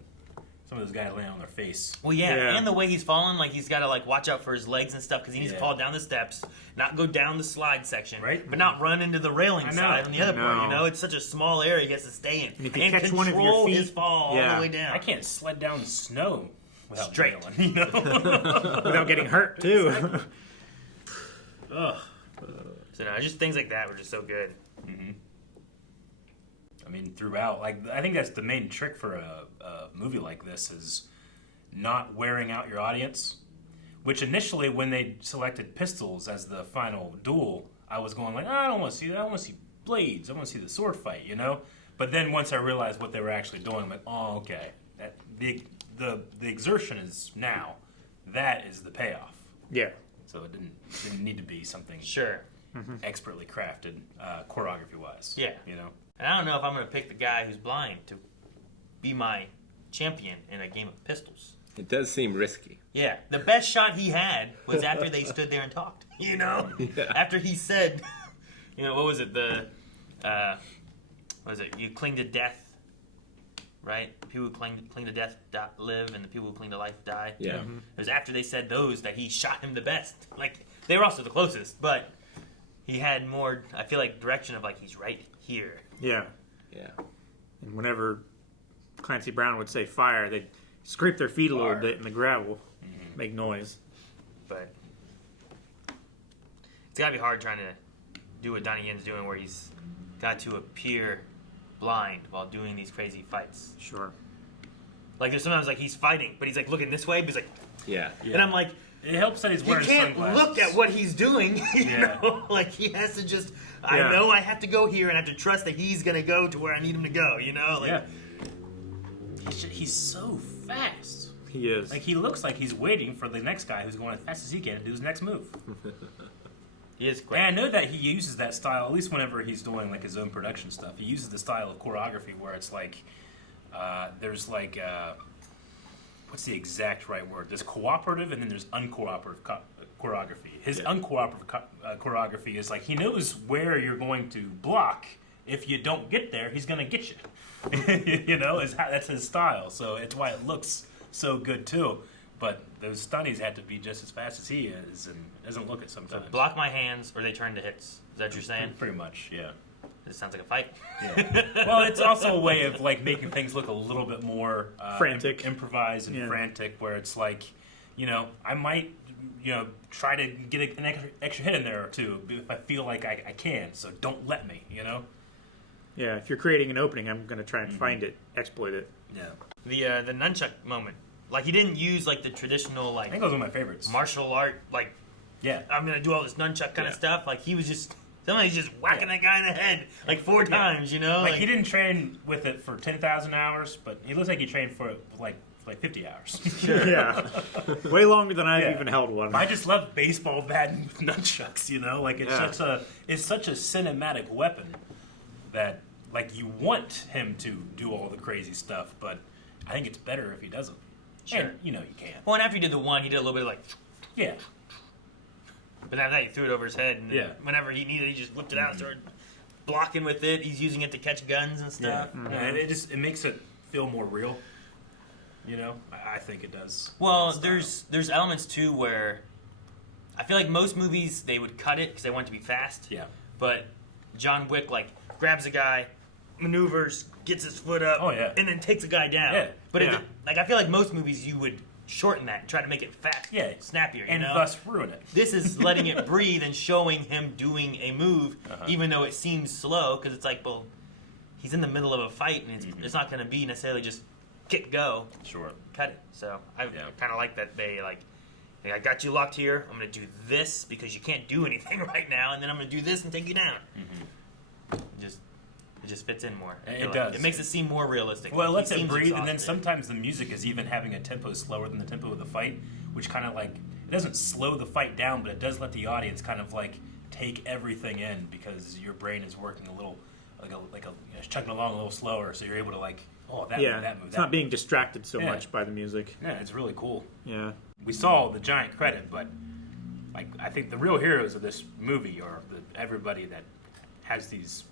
some of those guys land on their face. Well, yeah, and the way he's falling, like he's got to like watch out for his legs and stuff because he needs to fall down the steps, not go down the slide section, right? But not run into the railing side on the other part. You know, it's such a small area he has to stay in, and if you catch one of your feet, his fall all the way down. I can't sled down snow without straight, you know, without getting hurt too. Exactly. Ugh. So no, just things like that were just so good. Mm-hmm. I mean, throughout, like I think that's the main trick for a movie like this is not wearing out your audience. Which initially, when they selected pistols as the final duel, I was going like, I don't want to see that. I want to see blades. I want to see the sword fight, you know. But then once I realized what they were actually doing, I'm like, oh, okay. That the exertion is now. That is the payoff. Yeah. So it didn't need to be something expertly crafted, choreography wise. Yeah. You know. And I don't know if I'm going to pick the guy who's blind to be my champion in a game of pistols. It does seem risky. Yeah, the best shot he had was after they stood there and talked. You know, after he said, you know, what was it? You cling to death right? The people who cling to death live, and the people who cling to life die. Yeah. Mm-hmm. It was after they said those that he shot him the best. Like, they were also the closest, but he had more, I feel like, direction of, like, he's right here. Yeah. Yeah. And whenever Clancy Brown would say fire, they'd scrape their feet a little bit in the gravel, make noise. But it's gotta be hard trying to do what Donnie Yen's doing, where he's got to appear blind while doing these crazy fights. Sure. Like, there's sometimes, like, he's fighting, but he's, like, looking this way, but he's like... Yeah. And I'm like... It helps that he's wearing sunglasses. You can't look at what he's doing, you know? Like, he has to just... I know I have to go here, and I have to trust that he's gonna go to where I need him to go, you know? Like, He's so fast. He is. Like, he looks like he's waiting for the next guy who's going as fast as he can to do his next move. He is quick. And I know that he uses that style, at least whenever he's doing, like, his own production stuff. He uses the style of choreography where it's like, there's like, what's the exact right word? There's cooperative and then there's uncooperative choreography. His uncooperative choreography is like, he knows where you're going to block. If you don't get there, he's going to get you. You know, that's his style. So it's why it looks so good too. But those stunnies had to be just as fast as he is, and doesn't look it sometimes. So block my hands, or they turn to hits. Is that what you're saying? Pretty much, yeah. This sounds like a fight. Yeah. Well, it's also a way of like making things look a little bit more frantic, improvised and frantic. Where it's like, you know, I might, you know, try to get an extra hit in there or two if I feel like I can. So don't let me, you know. Yeah, if you're creating an opening, I'm going to try and find it, exploit it. Yeah. The nunchuck moment. Like, he didn't use, like, the traditional, like... I think those are my favorites. Martial art, like... Yeah. I'm going to do all this nunchuck kind of stuff. Like, he was just... Somebody's just whacking that guy in the head, like, 4 times, you know? Like, he didn't train with it for 10,000 hours, but he looks like he trained for it like 50 hours. Sure. Yeah. Way longer than I've even held one. I just love baseball bat with nunchucks, you know? Like, it's such a cinematic weapon that, like, you want him to do all the crazy stuff, but I think it's better if he doesn't. Sure. And, you know, you can. Well, and after he did the one, he did a little bit of, like... Yeah. But after that, he threw it over his head, and whenever he needed it, he just whipped it out and started blocking with it. He's using it to catch guns and stuff. Yeah. And it makes it feel more real. You know? I think it does. Well, there's elements, too, where... I feel like most movies, they would cut it because they want it to be fast. Yeah. But John Wick, like, grabs a guy, maneuvers, gets his foot up, and then takes a guy down. Yeah. But like, I feel like most movies you would shorten that and try to make it fast, snappier, and you know? thus ruin it. This is letting it breathe and showing him doing a move, even though it seems slow, because it's like, well, he's in the middle of a fight, and it's not going to be necessarily just kick, go, cut it. So I kind of like that they, like, I got you locked here, I'm going to do this because you can't do anything right now, and then I'm going to do this and take you down. It just fits in more. It does. It makes it seem more realistic. Well, it Like, lets he it seems breathe, and then exhausted. sometimes the music is even having a tempo slower than the tempo of the fight, which kind of like, it doesn't slow the fight down, but it does let the audience kind of like take everything in because your brain is working a little, like a it's chugging along a little slower, so you're able to like, oh, that move, that move. It's not being distracted so much by the music. Yeah, it's really cool. Yeah. We saw the giant credit, but like I think the real heroes of this movie are everybody that has these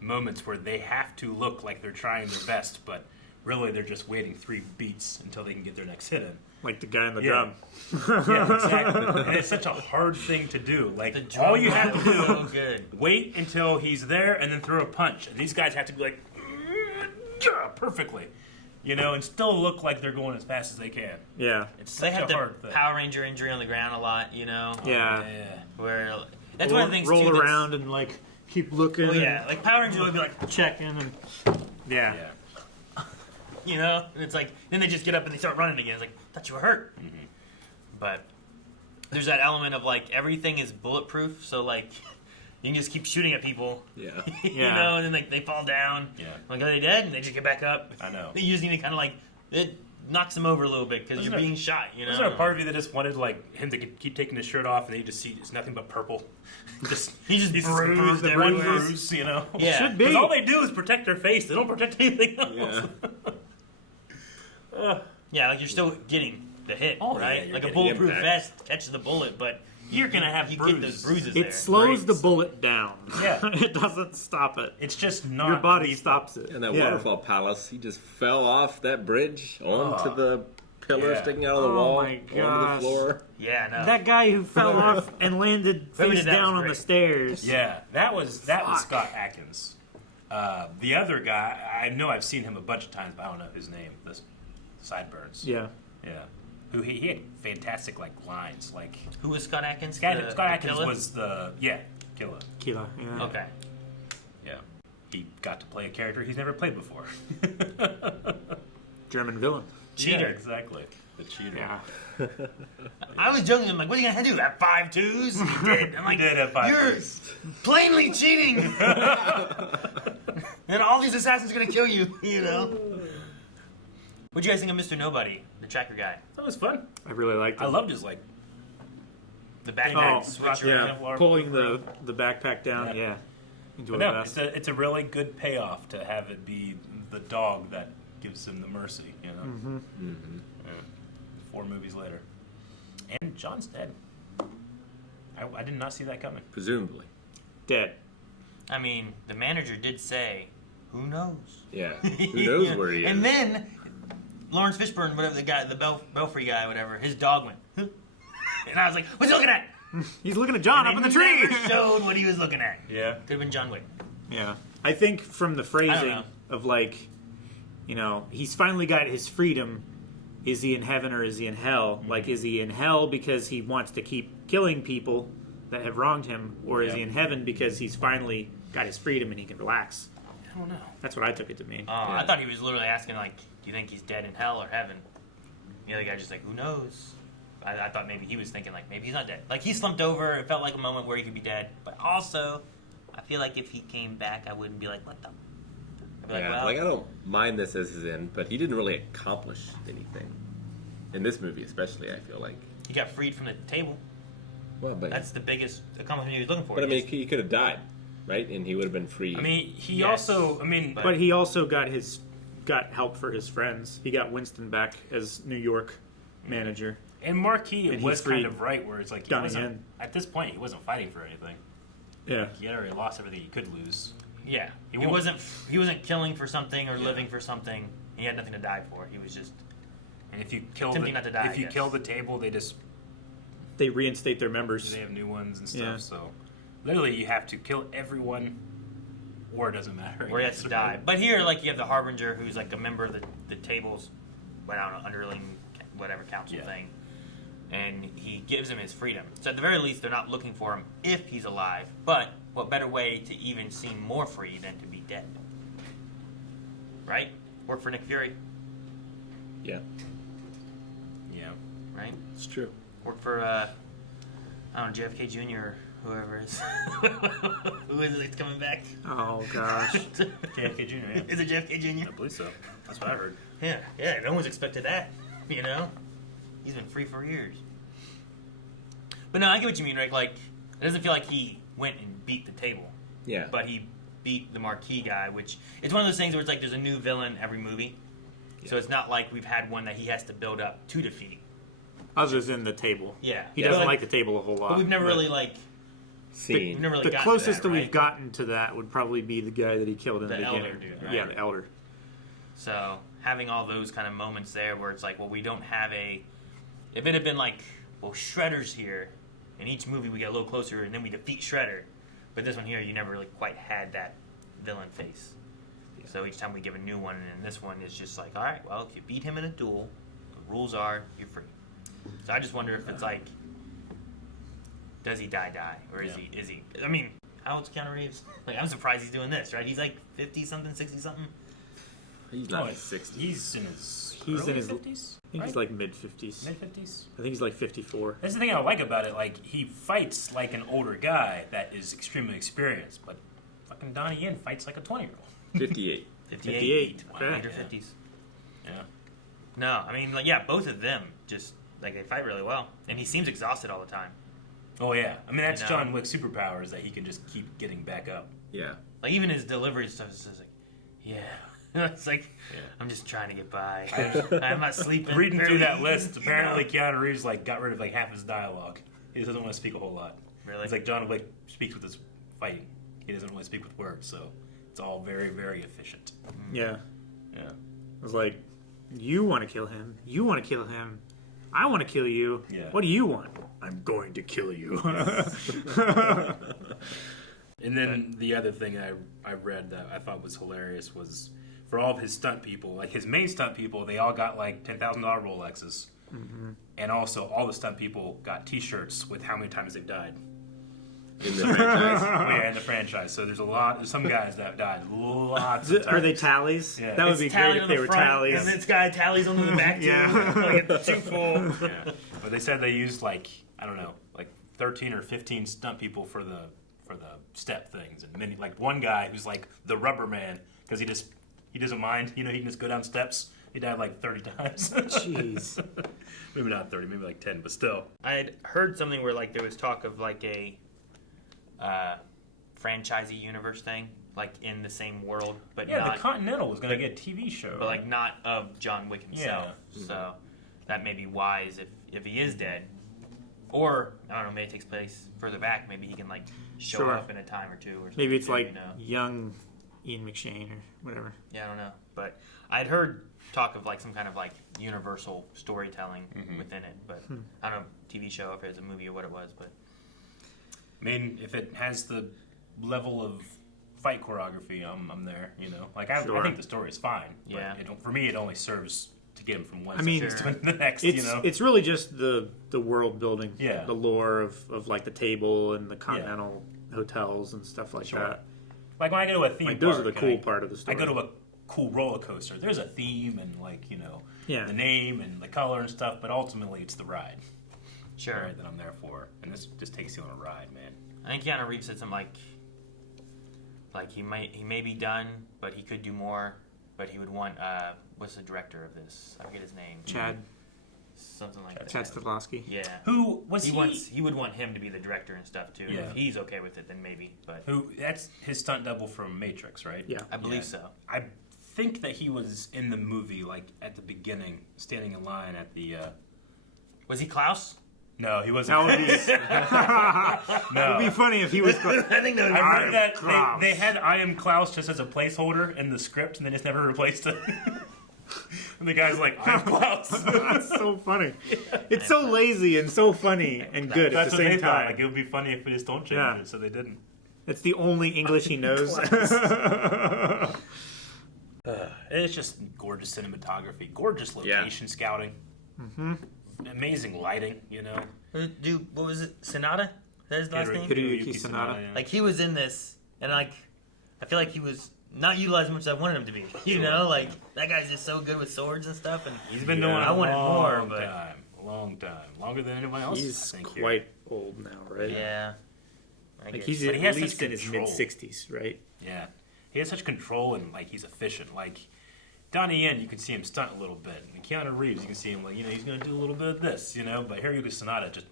moments where they have to look like they're trying their best, but really they're just waiting 3 beats until they can get their next hit in. Like the guy on the drum. Yeah, exactly. And it's such a hard thing to do. Like, all you have to do so good. Wait until he's there and then throw a punch. And these guys have to be like, perfectly. You know, and still look like they're going as fast as they can. Yeah. It's They such have a the hard thing. Power Ranger injury on the ground a lot, you know? Yeah. Where that's one of the things, roll too, around and like keep looking. Oh, yeah. Like Power Ranger would be like checking and yeah. You know? And it's like, then they just get up and they start running again. It's like, I thought you were hurt. But there's that element of like everything is bulletproof, so like you can just keep shooting at people. Yeah. You know, and then like they fall down. Yeah. Like, are they dead? And they just get back up. I know. They usually need to kind of like, it knocks them over a little bit because you're being shot, you know? Was there a part of you that just wanted like him to keep taking his shirt off and then you just see it's nothing but purple? He's bruised one everywhere. bruise, you know? Yeah. Should be. 'Cause all they do is protect their face. They don't protect anything else. Yeah, like you're still getting the hit, Oh, yeah, right? you're Like a getting bulletproof impact. vest catches the bullet, but you're gonna have you bruises. get those bruises. It there. slows the bullet down. Yeah. It doesn't stop it. It's just not. Your body stops it. And that waterfall palace, he just fell off that bridge onto the pillar sticking out of the wall, my onto gosh. the floor. Yeah, no. That guy who fell off and landed Whoever face did that down was on the great. stairs. Yeah, that was Scott Adkins. The other guy, I know I've seen him a bunch of times, but I don't know his name. The Sideburns. Yeah. Yeah. Who he had fantastic lines. Like Who was Scott Adkins? Scott The Adkins killer? was killer. Kila, yeah. Okay. Yeah. He got to play a character he's never played before. German villain. Cheater. Yeah, exactly. The cheater. Yeah. I was joking. I'm like, what are you gonna do? Have 5 twos? He did. I'm like, He did have 5 you're twos. plainly cheating. And all these assassins are gonna kill you. You know. What'd you guys think of Mr. Nobody, the tracker guy? That was fun. I really liked it. I loved his The backpack Oh, switcher. yeah. Pulling the backpack down, yeah. Enjoyed No, that. it's a really good payoff to have it be the dog that gives him the mercy, you know. Mm-hmm. Mm-hmm. Yeah. 4 movies later, and John's dead. I did not see that coming. Presumably. Dead. I mean, the manager did say, "Who knows?" Yeah. Who knows where he is? And then Lawrence Fishburne, whatever the guy, the Belfry guy, whatever, his dog went, "Huh?" And I was like, "What's he looking at?" He's looking at John And up in the they tree. never showed what he was looking at. Yeah. Could have been John Wick. Yeah. I think from the I don't phrasing know. of he's finally got his freedom. Is he in heaven or is he in hell? Mm-hmm. Like, is he in hell because he wants to keep killing people that have wronged him? Or is he in heaven because he's finally got his freedom and he can relax? I don't know. That's what I took it to mean. I thought he was literally asking, like, do you think he's dead in hell or heaven? The other guy just like, who knows? I thought maybe he was thinking, like, maybe he's not dead. Like, he slumped over. It felt like a moment where he could be dead. But also, I feel like if he came back, I wouldn't be like, what the? I'd be Yeah, like, I don't mind this as his end, but he didn't really accomplish anything. In this movie especially, I feel like. he got freed from the table. Well, but That's the biggest accomplishment he was looking for. But I He mean, he could have died, right? And he would have been free. I mean, he Yes. also. But he also got help for his friends. He got Winston back as New York manager. And Marquis And he was kind freed of right, where it's like he Donnie wasn't, Yen. at this point he wasn't fighting for anything. Yeah. He had already lost everything he could lose. Yeah, he won't- wasn't killing for something or living for something. He had nothing to die for. He was just. And if you kill Attempting not to die, if you I guess. kill the table, They reinstate their members. they have new ones and stuff. Yeah. So literally, you have to kill everyone, or it doesn't matter. Or he has to die. But here, like, you have the Harbinger, who's like a member of the tables, I don't know, underling, whatever council thing, and he gives him his freedom. So at the very least, they're not looking for him if he's alive. But what better way to even seem more free than to be dead? Right? Work for Nick Fury. Yeah. Yeah. Right? It's true. Work for I don't know, JFK Jr. or whoever it is. Who is it that's coming back? Oh, gosh. JFK Jr. Yeah. Is it JFK Jr.? I believe so. That's what I heard. Yeah, no one's expected that, you know? He's been free for years. But no, I get what you mean, Rick. Like, it doesn't feel like he went and beat the table. Yeah. But he beat the marquee guy, which it's one of those things where it's like there's a new villain every movie. So it's not like we've had one that he has to build up to defeat. Other than the table. Yeah. He Yeah. doesn't But- like the table a whole lot. But we've never really, like... Seen. We've never really The gotten closest to that that, we've gotten to that would probably be the guy that he killed in the The beginning. elder dude, right? Yeah, the elder. So having all those kind of moments there where it's like, well, we don't have a... If it had been like, well, Shredder's here, in each movie we get a little closer and then we defeat Shredder. But this one here, you never really quite had that villain face. Yeah. So each time we give a new one, and then this one is just like, all right, well, if you beat him in a duel, the rules are you're free. So I just wonder if it's like, does he die? Or is he... I mean, how old's Keanu Reeves? Like, I'm surprised he's doing this, right? He's like 50-something, 60-something. He's not 60. He's in his He's early in his 50s. I think he's like mid-50s. Mid-50s? I think he's like 54. That's the thing I like about it. Like, he fights like an older guy that is extremely experienced, but fucking Donnie Yen fights like a 20-year-old. 58. 58. Okay. Wow, under 50s. Yeah. No, I mean, like, yeah, both of them just, like, they fight really well. And he seems exhausted all the time. Oh, yeah. I mean, that's You know? John Wick's superpower, is that he can just keep getting back up. Yeah. Like, even his delivery stuff is just like, yeah. It's like, I'm just trying to get by. I'm not sleeping. Reading barely through that eating, list, you apparently know? Keanu Reeves, like, got rid of, like, half his dialogue. He doesn't want to speak a whole lot. Really? It's like John Wick speaks with his fighting. He doesn't really speak with words, so it's all very, very efficient. Yeah. Yeah. It was like, you want to kill him. You want to kill him. I want to kill you. Yeah. What do you want? I'm going to kill you. And then the other thing I read that I thought was hilarious was for all of his stunt people, like his main stunt people, they all got like $10,000 Rolexes. Mm-hmm. And also all the stunt people got T-shirts with how many times they've died. In the franchise? Yeah, in the franchise. So there's some guys that died lots of times. Are they tallies? Yeah. That would be great if they were tallies. And this guy tallies onto the back too. Yeah. Like it's too full. Yeah. But they said they used like, I don't know, like 13 or 15 stunt people for the step things. And many, like one guy who's like the rubber man because he doesn't mind, he can just go down steps. He died like 30 times. Jeez. Maybe not 30, maybe like 10, but still. I had heard something where like there was talk of like a franchisee universe thing, like in the same world, but not. The Continental was going to get a TV show, but like not of John Wick himself. Yeah. So that may be wise if he is dead, or I don't know, maybe it takes place further back. Maybe he can like show up in a time or two, or something. Maybe it's too, like young Ian McShane or whatever. Yeah, I don't know, but I'd heard talk of like some kind of like universal storytelling within it, but I don't know, TV show if it was a movie or what it was, but. I mean, if it has the level of fight choreography, I'm there. Like I think the story is fine. Yeah. But for me, it only serves to get him from one section to the next. It's really just the world building, yeah, the lore of like the table and the continental hotels and stuff like that. Like when I go to a theme park, those are the cool part of the story. I go to a cool roller coaster. There's a theme and the name and the color and stuff, but ultimately it's the ride. Sure. Right, that I'm there for, and this just takes you on a ride, man. I think Keanu Reeves said something like he may be done, but he could do more. But he would want what's the director of this? I forget his name. Chad. Something like that. Chad Stahelski. Yeah. Who was he? He would want him to be the director and stuff too. Yeah. If he's okay with it, then maybe. But that's his stunt double from Matrix, right? Yeah, I believe so. I think that he was in the movie, like at the beginning, standing in line at the. Was he Klaus? No, he wasn't. That would be. No. It would be funny if he was. I think that would be. I heard that they had I Am Klaus just as a placeholder in the script, and they just never replaced it. And the guy's like, I'm Klaus. That's so funny. It's so lazy and so funny and good at the same time. Like, it would be funny if we just don't change it, so they didn't. It's the only English he knows. It's just gorgeous cinematography, gorgeous location scouting, amazing lighting. Dude, what was it? Sanada? Is that his last name? Hiroyuki Sanada. Yeah. Like he was in this, and like I feel like he was not utilized as much as I wanted him to be. Like that guy's just so good with swords and stuff, and he's been doing it I wanted more, but a long time, longer than anyone else. He's quite old now, right? Yeah. Like he's at least in his mid-60s, right? Yeah. He has such control and like he's efficient. Like Donnie Yen, you can see him stunt a little bit. And Keanu Reeves, you can see him like he's going to do a little bit of this, But Hiroyuki Sanada just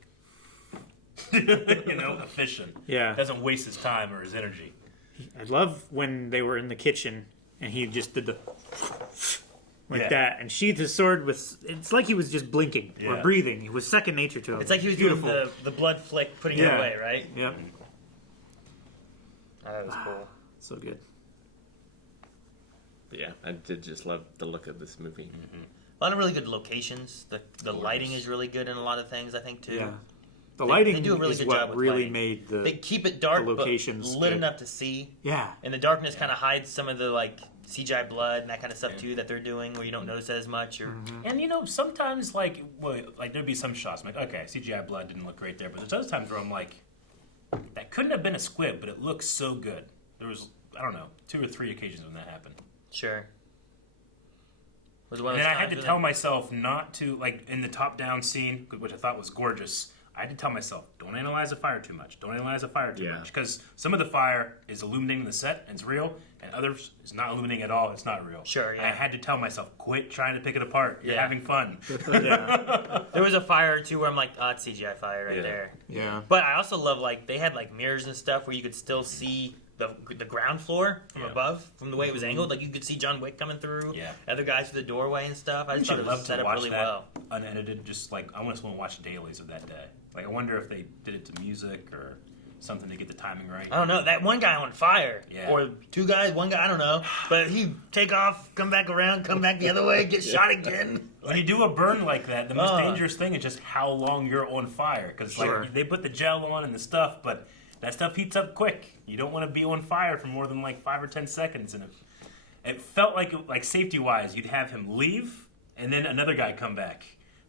efficient. Yeah, doesn't waste his time or his energy. I love when they were in the kitchen and he just did the that and sheathed his sword with. It's like he was just blinking or breathing. It was second nature to him. It's like he was beautiful. doing the blood flick, putting it away, right? Yep. Oh, that was cool. So good. Yeah, I did just love the look of this movie. A lot of really good locations. The lighting is really good in a lot of things, I think, too. Yeah. The lighting they do a really is good what job with really lighting. made the They keep it dark, the locations but lit good. enough to see. Yeah. And the darkness kind of hides some of the like CGI blood and that kind of stuff too that they're doing, where you don't notice that as much. Or And sometimes like there'd be some shots I'm like, okay, CGI blood didn't look great there, but there's other times where I'm like, that couldn't have been a squib, but it looks so good. There was, I don't know, 2 or 3 occasions when that happened. Sure. And then I had to tell myself not to, like in the top-down scene, which I thought was gorgeous, I had to tell myself, don't analyze the fire too much. Don't analyze the fire too much. Because some of the fire is illuminating the set, and it's real, and others is not illuminating at all, it's not real. Sure, yeah. I had to tell myself, quit trying to pick it apart. You're having fun. There was a fire or two where I'm like, oh, it's CGI fire right there. Yeah. But I also love, like, they had, like, mirrors and stuff where you could still see the ground floor from above, from the way it was angled. Like you could see John Wick coming through. Yeah. Other guys through the doorway and stuff. I just thought it love was to set up watch really that well. unedited. Just like I want to watch dailies of that day. Like I wonder if they did it to music or something to get the timing right. I don't know. That one guy on fire. Yeah. Or two guys, one guy, I don't know. But he take off, come back around, come back the other way, get shot again. When you do a burn like that, the most dangerous thing is just how long you're on fire. Because like they put the gel on and the stuff, but that stuff heats up quick. You don't want to be on fire for more than like 5 or 10 seconds. And it felt like safety-wise, you'd have him leave and then another guy come back.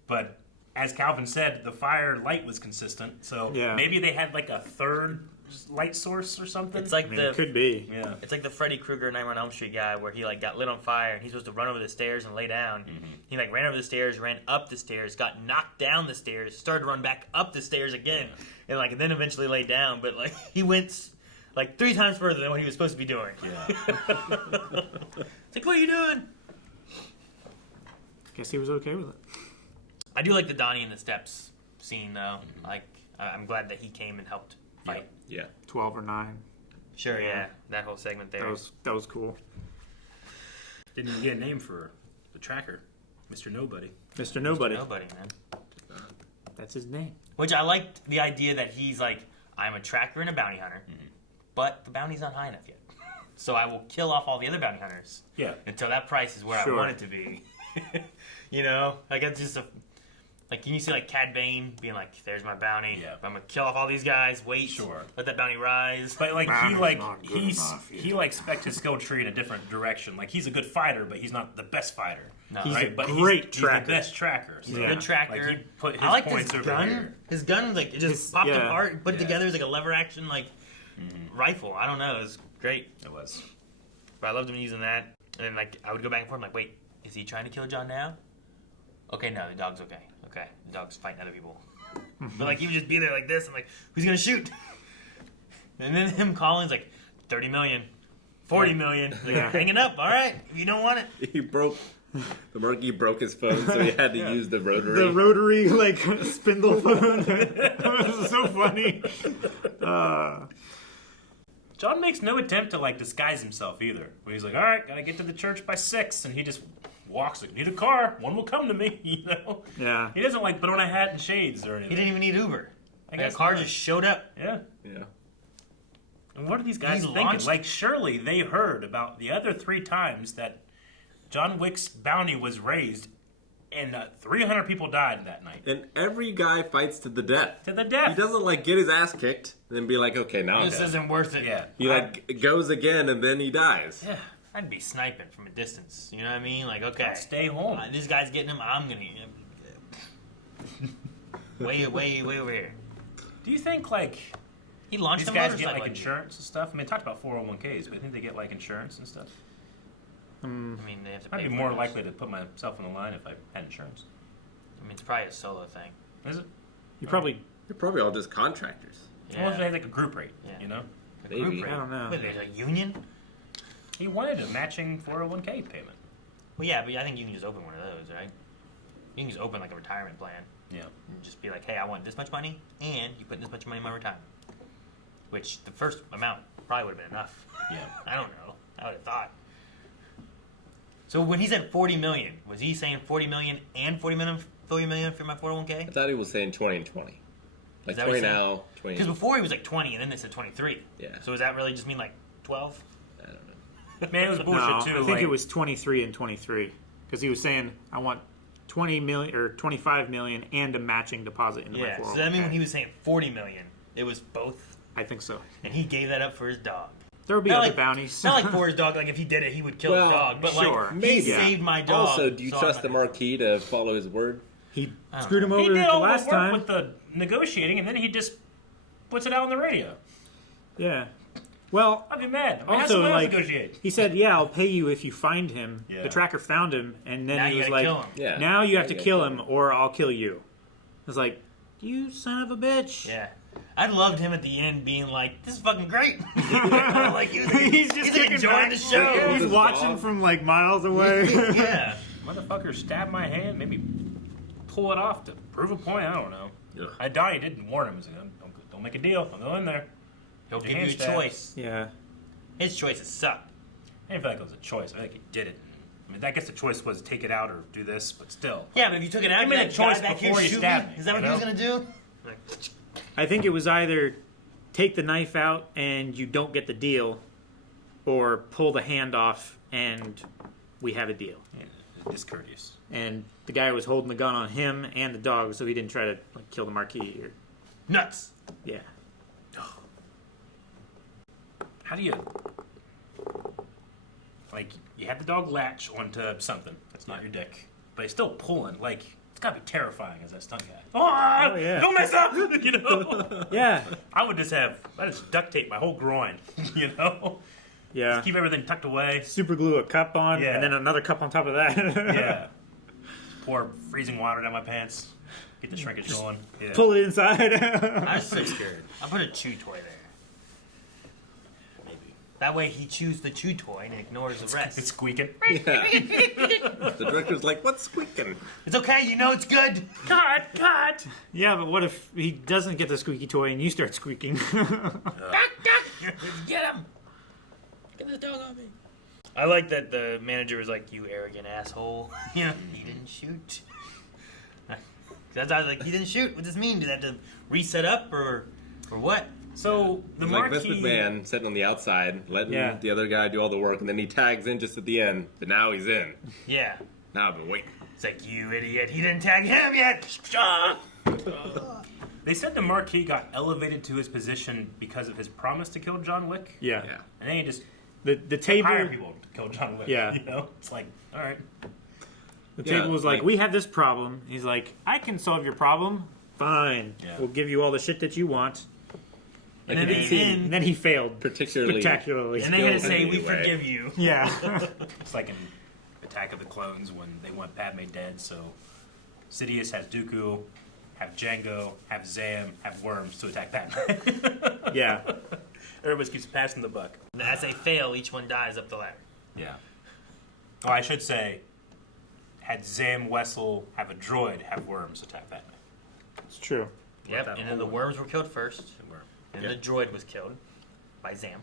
But as Calvin said, the fire light was consistent. So maybe they had like a third light source or something. It's like it could be. Yeah. It's like the Freddy Krueger Nightmare on Elm Street guy where he like got lit on fire and he's supposed to run over the stairs and lay down. Mm-hmm. He like ran over the stairs, ran up the stairs, got knocked down the stairs, started to run back up the stairs again, and like then eventually laid down. But like he went like 3 times further than what he was supposed to be doing. Yeah. It's like, what are you doing? Guess he was okay with it. I do like the Donnie in the steps scene though. Like I'm glad that he came and helped fight. Yeah. 12 or 9. Sure, yeah. That whole segment there. That was cool. Didn't even get a name for the tracker. Mr. Nobody. Mr. Nobody. Mr. Nobody, man. That's his name. Which I liked the idea that he's like, I'm a tracker and a bounty hunter, but the bounty's not high enough yet. So I will kill off all the other bounty hunters. Yeah. Until that price is where I want it to be. You know? Like, it's just a... Like, can you see, like, Cad Bane being like, there's my bounty. Yeah. I'm going to kill off all these guys. Wait. Sure. Let that bounty rise. But, like, he specs his skill tree in a different direction. Like, he's a good fighter, but he's not the best fighter. No. He's right? a But great tracker. He's the best tracker. So, He's a good tracker. Like, he put his I like points his over gun. here. His gun, like, it just popped apart, put Yeah. together as, like, a lever action, like, rifle. I don't know. It was great. It was. But I loved him using that. And then, like, I would go back and forth, like, wait, is he trying to kill John now? Okay, no, the dog's okay. Okay, the dog's fighting other people. But, like, he would just be there like this, and, like, who's gonna shoot? And then him calling's like, 30 million, 40 million. Like, hanging up, all right, if you don't want it. The monkey broke his phone, so he had to use the rotary. The rotary, like, spindle phone. That was so funny. John makes no attempt to, like, disguise himself either. When he's like, all right, gotta get to the church by 6, and he just walks like, need a car, one will come to me, you know? Yeah. He doesn't, like, put on a hat and shades or anything. He didn't even need Uber. I Like, guess a car not. just showed up. Yeah. Yeah. And what are these guys He's thinking? launched- Like, surely they heard about the other 3 times that John Wick's bounty was raised, and 300 people died that night. And every guy fights to the death. To the death. He doesn't, like, get his ass kicked and then be like, okay, now I'm This dead. isn't worth it. Yeah. He, like, goes again and then he dies. Yeah, I'd be sniping from a distance. You know what I mean? Like, okay, Stay home. This guy's getting him. I'm gonna eat him. way over here. Do you think, like, He launched these a guys motorcycle. get, like, insurance and stuff? I mean, talked about 401ks, but I think they get, like, insurance and stuff. I mean, they have to pay I'd be for more it. likely to put myself on the line if I had insurance. I mean, it's probably a solo thing. Is it? You probably... They're probably all just contractors. Yeah. Well, if they had, like, a group rate, you know? A group Maybe. rate. I don't know. Wait, there's a union? He wanted a matching 401k payment. Well, yeah, but I think you can just open one of those, right? You can just open, like, a retirement plan. Yeah. And just be like, hey, I want this much money, and you put this much money in my retirement. Which, the first amount probably would have been enough. Yeah. I don't know. I would have thought. So when he said 40 million, was he saying 40 million and 40 million for my 401k? I thought he was saying 20 and 20. Like Is that 20 what he said? now, 20. Because before he was like 20, and then they said 23. Yeah. So does that really just mean like 12? I don't know. Man, it was bullshit, No, too. I think like, it was 23 and 23. Because he was saying, I want 20 million or 25 million and a matching deposit into my 401k. Yeah, so that means when he was saying 40 million, it was both? I think so. And he gave that up for his dog. There will be Not other like, bounties. Not like for his dog, like if he did it, he would kill Well, the dog. But sure. like, Maybe. he saved my dog. Also, do you so I'm trust not the gonna- Marquis to follow his word? He don't screwed him know. he over did the all the last work time. with the negotiating, and then he just puts it out on the radio. Yeah. Well, I'd be mad. I mean, also, someone else like, negotiate. he said, yeah, I'll pay you if you find him. Yeah. The tracker found him, and then Now he you was gotta like, kill him. Yeah. now you have to Yeah, kill yeah. him, or I'll kill you. I was like, you son of a bitch. Yeah. I loved him at the end being like, this is fucking great. Like, he was, He's just he's kicking enjoying back. the show. He's His watching dog. from like miles away. Yeah. Motherfucker stabbed my hand, maybe pull it off to prove a point. I don't know. Donnie didn't warn him. He said, don't make a deal. I'll go in there. He'll Your give you hand a stabbed. choice. Yeah. His choices suck. I didn't feel like it was a choice. I think he did it. I mean, I guess the choice was take it out or do this, but still. Yeah, but if you took it out, you made a choice back here before you shoot stabbed me? me. Is that what he was gonna do? I think it was either take the knife out and you don't get the deal, or pull the hand off and we have a deal. Yeah, discourteous. And the guy was holding the gun on him and the dog, so he didn't try to kill the Marquis. Or nuts. Yeah. How do you... Like, you had the dog latch onto something. That's not your dick. But he's still pulling. Like, it's gotta be terrifying as that stunt guy. Oh, yeah. Don't mess up! You know? Yeah. I just duct tape my whole groin. You know? Yeah. Just keep everything tucked away. Super glue a cup on, Yeah. and then another cup on top of that. Yeah. Just pour freezing water down my pants. Get the shrinkage going. Yeah. Pull it inside. I was so scared. I put a chew toy there. Maybe. That way he chews the chew toy and ignores the rest. It's squeaking. Yeah. The director's like, what's squeaking? It's okay, you know it's good. Cut! Yeah, but what if he doesn't get the squeaky toy and you start squeaking? Get him! Get the dog on me. I like that the manager was like, you arrogant asshole. You know, he didn't shoot. That's I was like, he didn't shoot. What does this mean? Did I have to reset up or what? So the It's like Vince Marquis... McMahon sitting on the outside, letting Yeah. the other guy do all the work, and then he tags in just at the end. But now he's in. Yeah. Now I've been waiting. It's like, you idiot, he didn't tag him yet. They said the Marquis got elevated to his position because of his promise to kill John Wick. Yeah. Yeah. And then he just The table. hire people to kill John Wick. Yeah. You know? It's like, all right. The Yeah, table was like, like- we have this problem. He's like, I can solve your problem. Fine. Yeah. We'll give you all the shit that you want. And Like, then you they can see And then he failed particularly spectacularly. And they had to skilled say, in we any way. forgive you. Yeah. It's like in Attack of the Clones when they want Padme dead, so Sidious has Dooku, have Django, have Zam, have Worms to attack Padme. Yeah. Everybody keeps passing the buck. And as they fail, each one dies up the ladder. Yeah. Oh, I should say, had Zam Wessel have a droid, have Worms attack Padme. It's true. Yep, that and then the whole- worms were killed first. Worm. And Yeah. the droid was killed by Zam.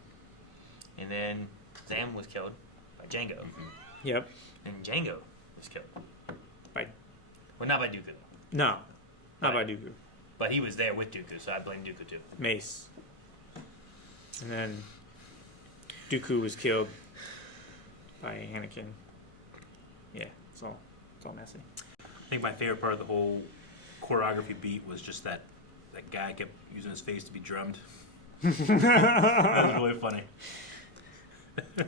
And then Zam was killed by Django. Yep. And Django was killed. By Well, not by Dooku. no, not by Dooku. But he was there with Dooku, so I blame Dooku too. Mace. And then Dooku was killed by Anakin. Yeah, it's all messy. I think my favorite part of the whole choreography beat was just that guy kept using his face to be drummed. That was really funny.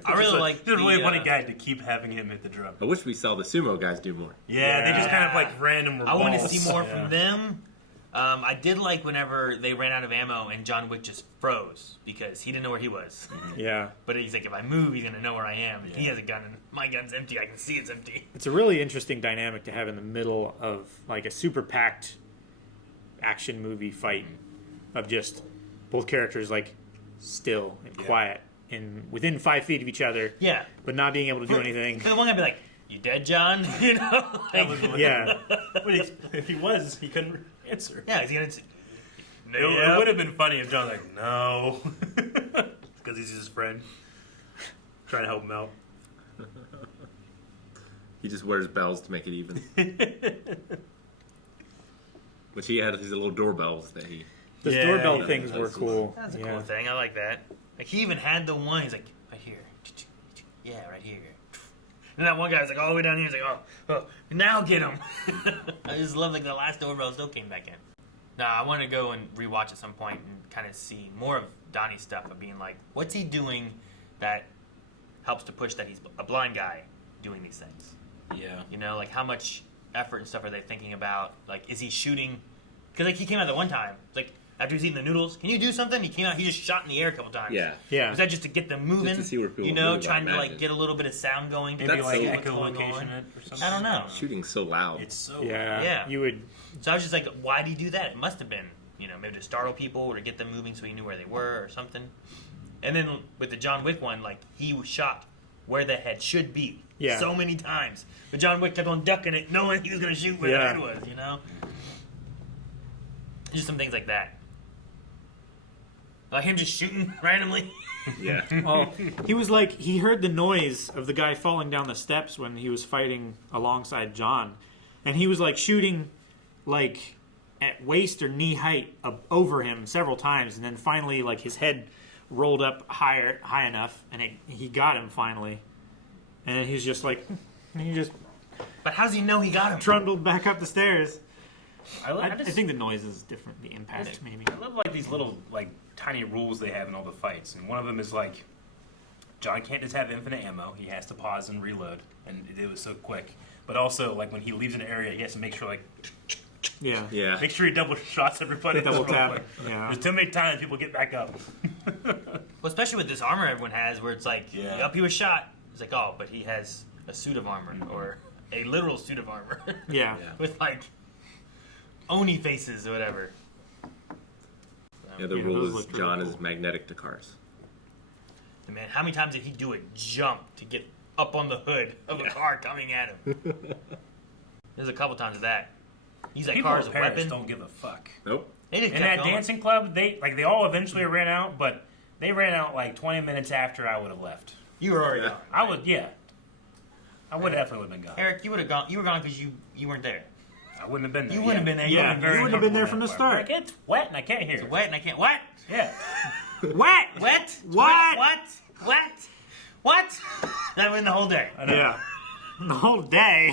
I really like It's a really the, funny guy to keep having him hit the drum. I wish we saw the sumo guys do more. Yeah, they just kind of like random. I want to balls. see more Yeah. from them. I did like whenever they ran out of ammo and John Wick just froze because he didn't know where he was. Yeah. But he's like, if I move, he's gonna know where I am. And he has a gun, and my gun's empty. I can see it's empty. It's a really interesting dynamic to have in the middle of like a super packed action movie fight of just both characters like still and quiet and within 5 feet of each other. Yeah. But not being able to do anything. The one guy be like, "You dead, John?" You know? Like, Yeah. But if he was, he couldn't answer. Yeah, he's gonna. It would have been funny if John's like, no, because he's his friend, trying to help him out. He just wears bells to make it even. Which he had his little doorbells that he... Those Yeah, doorbell yeah, things were that's cool. That's a Yeah. cool thing. I like that. Like he even had the one. He's like, right here. Yeah, right here. And that one guy was like all the way down here. He's like, oh, now get him. I just love like the last doorbell still came back in. Nah, I want to go and rewatch at some point and kind of see more of Donnie's stuff of being like, what's he doing that helps to push that he's a blind guy doing these things? Yeah. You know, like how much effort and stuff are they thinking about? Like, is he shooting? Because like he came out that one time, like after he's eating the noodles, can you do something? He came out, he just shot in the air a couple times. Yeah. Yeah. Was that just to get them moving? Just to see where people you know, move, I trying to like imagine. get a little bit of sound going. Maybe That's like so- what's going echolocation on. it or something. I don't know. Shooting so loud. It's so Yeah. Yeah. You would. So I was just like, why do you do that? It must have been, you know, maybe to startle people or to get them moving so he knew where they were or something. And then with the John Wick one, like he was shot where the head should be. Yeah. So many times. But John Wick kept on ducking it, knowing he was going to shoot where the Yeah. head was, you know? Just some things like that. Like him just shooting randomly. Yeah. Well, he was like, he heard the noise of the guy falling down the steps when he was fighting alongside John. And he was like shooting like at waist or knee height over him several times. And then finally like his head rolled up high enough and he got him finally. And then he's just like, he just... But how does he know he got him? Trundled back up the stairs. I think the noise is different, the impact maybe. I love like these little like tiny rules they have in all the fights, and one of them is like John can't just have infinite ammo; he has to pause and reload, and it was so quick. But also like when he leaves an area, he has to make sure like yeah, make sure he double shots everybody. Double tap. Quick. Yeah. There's too many times people get back up. Well, especially with this armor everyone has, where it's like, yup, he was shot. It's like, oh, but he has a suit of armor or a literal suit of armor. Yeah. With like Oni faces or whatever. Yeah, the rule is John is magnetic to cars. And man, how many times did he do a jump to get up on the hood of a car coming at him? There's a couple times of that. Use that People car as in a Paris weapon. don't give a fuck. Nope. They just in kept that going. dancing club, they all eventually ran out, but they ran out like 20 minutes after I would have left. You were already gone. I would, I would definitely would have been gone. Eric, you would have gone. You were gone because you weren't there. I wouldn't have been there. You wouldn't have been there. Yeah, you wouldn't have been there from the start. Like, it's wet and I can't hear It's it. wet and I can't. What? Yeah. Wet! Wet? What? What? That went the whole day. Yeah. The whole day.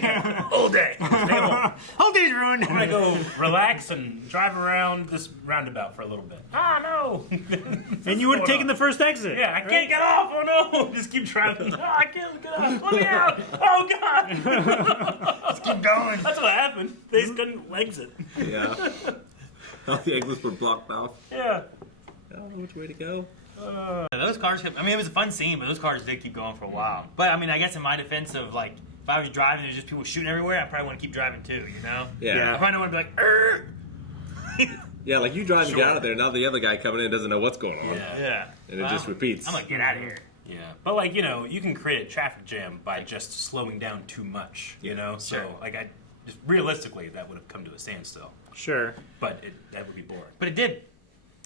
Whole day. Whole day's ruined. I'm gonna go relax and drive around this roundabout for a little bit. Ah, no. And you would have taken the first exit. Yeah, I can't get off. Oh no. Just keep driving. Oh, I can't get off. Let me out. Oh god. Let's keep going. That's what happened. They just couldn't exit. Yeah. All the exits were blocked off. Yeah. I don't know which way to go. Those cars kept, I mean, it was a fun scene, but those cars did keep going for a while. But I mean, I guess in my defense of like, if I was driving and there's just people shooting everywhere, I probably want to keep driving too, you know? Yeah. I probably don't want to be like, Arr! Yeah, like you driving Sure. out of there, now the other guy coming in doesn't know what's going on. Yeah. And it just repeats. I'm like, get out of here. Yeah, but like you can create a traffic jam by just slowing down too much. You know, so Sure. like just realistically that would have come to a standstill. Sure. But that would be boring. But it did.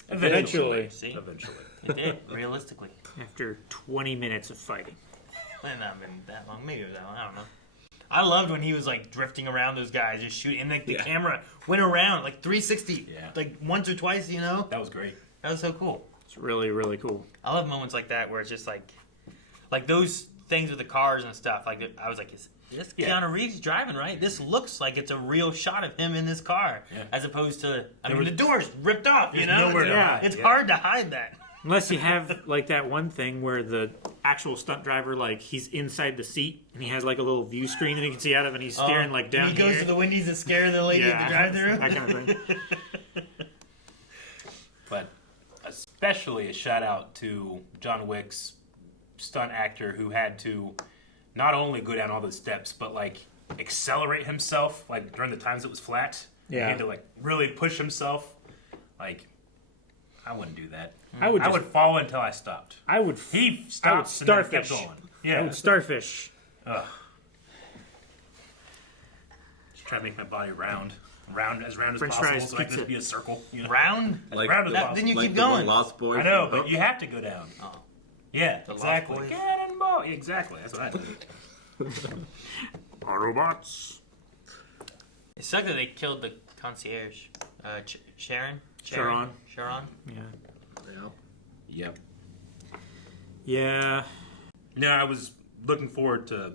Eventually. See? Eventually. It did, realistically. After 20 minutes of fighting. It might not have been that long. Maybe it was that long. I don't know. I loved when he was like drifting around those guys, just shooting, and like the camera went around like 360, like once or twice. You know, that was great. That was so cool. It's really, really cool. I love moments like that where it's just like those things with the cars and stuff. Like I was like, is this Keanu Reeves driving right? This looks like it's a real shot of him in this car, as opposed to the door's ripped off. You know, nowhere to hide. It's hard to hide that. Unless you have like that one thing where the actual stunt driver, like he's inside the seat and he has like a little view screen that he can see out of, and he's steering like down He goes here. to the Wendy's to scare the lady at the drive-thru. That kind of thing. But especially a shout out to John Wick's stunt actor who had to not only go down all those steps, but like accelerate himself like during the times it was flat. Yeah. He had to like really push himself. Like I wouldn't do that. I would fall until I stopped. I would He stopped and then kept starfish. going. Yeah. I would starfish. Ugh. Just try to make my body round as French possible, fries, so I can pizza. just be a circle. You know? Round? Like round as possible. Then you like keep the one going. Lost Boy. I know, from but you have to go down. Oh. Yeah, The Lost exactly. Boys? Cannonball. Exactly. That's what I did. Autobots. It sucked that they killed the concierge, Sharon. Sharon. Yeah. Yep. Yeah. No, I was looking forward to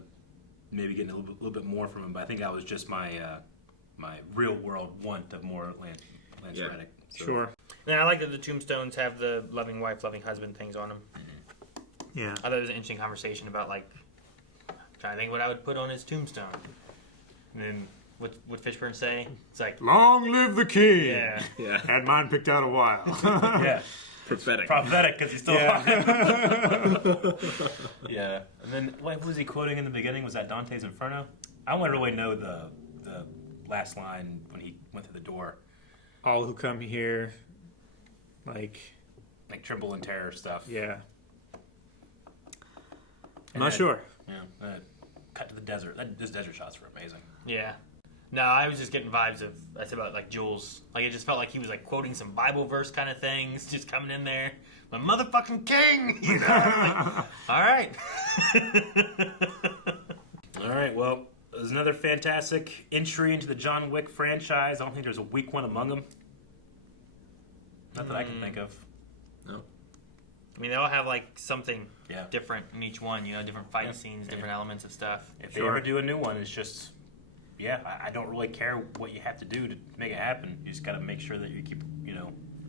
maybe getting a little bit more from him, but I think that was just my my real world want of more Lance Reddick. So. Sure. And I like that the tombstones have the loving wife, loving husband things on them. Yeah. I thought it was an interesting conversation about like trying to think what I would put on his tombstone. And then what would Fishburne say? It's like, Long live the king. yeah. Yeah. Had mine picked out a while. Yeah. Prophetic. Prophetic, because he's still alive. Yeah. And then, what was he quoting in the beginning? Was that Dante's Inferno? I want to really know the last line when he went through the door. All who come here, like tremble in terror stuff. Yeah. I'm And not then- sure. Yeah. Cut to the desert. Those desert shots were amazing. Yeah. No, I was just getting vibes of that's about like Jules. Like it just felt like he was like quoting some Bible verse kind of things, just coming in there. My motherfucking king, you know. Like, all right. All right. Well, there's another fantastic entry into the John Wick franchise. I don't think there's a weak one among them. Not that I can think of. No. I mean, they all have like something different in each one. You know, different fight scenes, different elements of stuff. If they ever do a new one, it's just, I don't really care what you have to do to make it happen. You just got to make sure that you keep,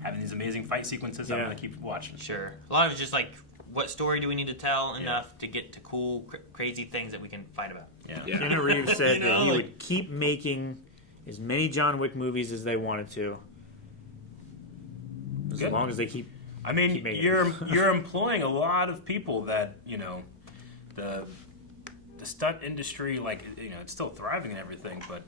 having these amazing fight sequences. I'm going to keep watching. Sure. A lot of it's just like, what story do we need to tell enough to get to cool, crazy things that we can fight about? Yeah. Keanu Reeves said that he would keep making as many John Wick movies as they wanted to, as long as they keep. I mean, you're employing a lot of people that the stunt industry, it's still thriving and everything, but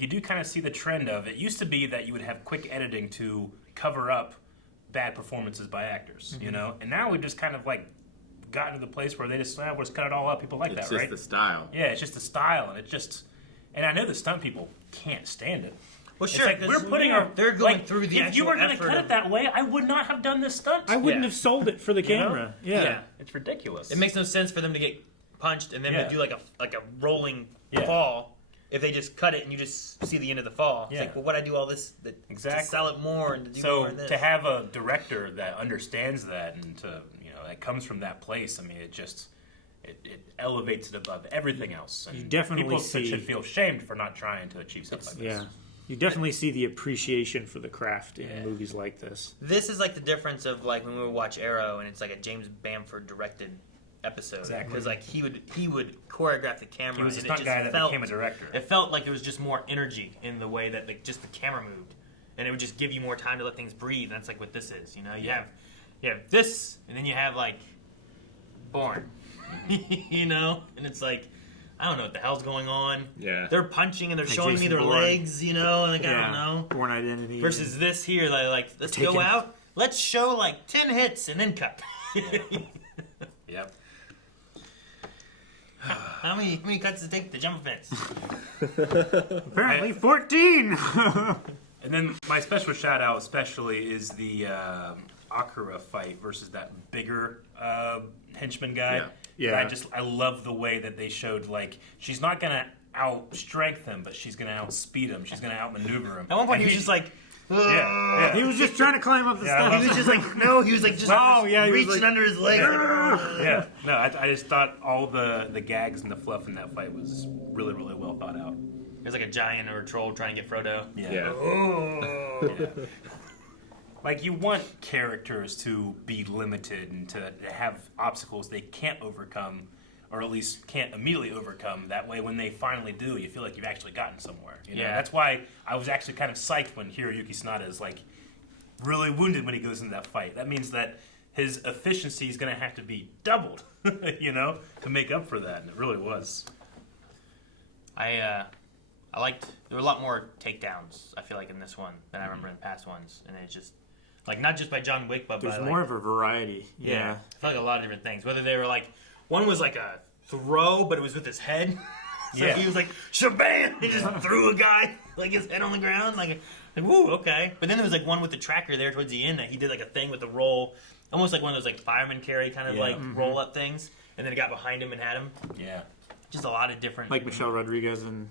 you do kind of see the trend of it. Used to be that you would have quick editing to cover up bad performances by actors, and now we've just kind of gotten to the place where they just we'll just cut it all up. People like it's that, right? It's just the style. Yeah, it's just the style, and I know the stunt people can't stand it. Well, sure. It's we're putting they're going through the. If you were going to cut it that way, I would not have done this stunt. I wouldn't have sold it for the camera. Yeah, it's ridiculous. It makes no sense for them to get punched and then to do like a rolling fall. If they just cut it and you just see the end of the fall, it's like, well, what I do all this to sell it more and to do more of this. To have a director that understands that and to that comes from that place, I mean, it elevates it above everything else. And you definitely people should feel shamed for not trying to achieve something like this. Yeah. You definitely see the appreciation for the craft in movies like this. This is like the difference of like when we would watch Arrow and it's like a James Bamford directed episode. Exactly. Because like he would choreograph the camera. He was a and stunt guy that became a director. It felt like there was just more energy in the way that just the camera moved, and it would just give you more time to let things breathe. And that's like what this is. You have this, and then you have like Born, and it's like. I don't know what the hell's going on. Yeah. They're punching and they're showing me their Bourne. legs, I don't know. Born Identity. Versus this here, let's go out, let's show 10 hits and then cut. Yep. How many cuts does it take to jump a fence? Apparently 14! And then my special shout out especially is the Akira fight versus that bigger henchman guy. Yeah. I love the way that they showed she's not gonna outstrength him, but she's gonna outspeed him. She's gonna outmaneuver him. At one point he was just like, he was just trying to climb up the steps. He was just like, no, he was like just reaching under his leg. Yeah, no, I just thought all the gags and the fluff in that fight was really, really well thought out. There's like a giant or a troll trying to get Frodo. Yeah. You want characters to be limited and to have obstacles they can't overcome, or at least can't immediately overcome. That way, when they finally do, you feel like you've actually gotten somewhere. That's why I was actually kind of psyched when Hiroyuki Sanada is really wounded when he goes into that fight. That means that his efficiency is going to have to be doubled, to make up for that, and it really was. I liked there were a lot more takedowns. I feel like in this one than I remember in past ones, and it's just. Not just by John Wick, but there's by more of a variety. Yeah. I feel like a lot of different things. Whether they were one was like a throw, but it was with his head. So he was like, shabam! He just threw a guy, his head on the ground. Woo, okay. But then there was one with the tracker there towards the end that he did a thing with the roll. Almost like one of those fireman carry kind of roll up things. And then it got behind him and had him. Yeah. Just a lot of different... Like Michelle Rodriguez in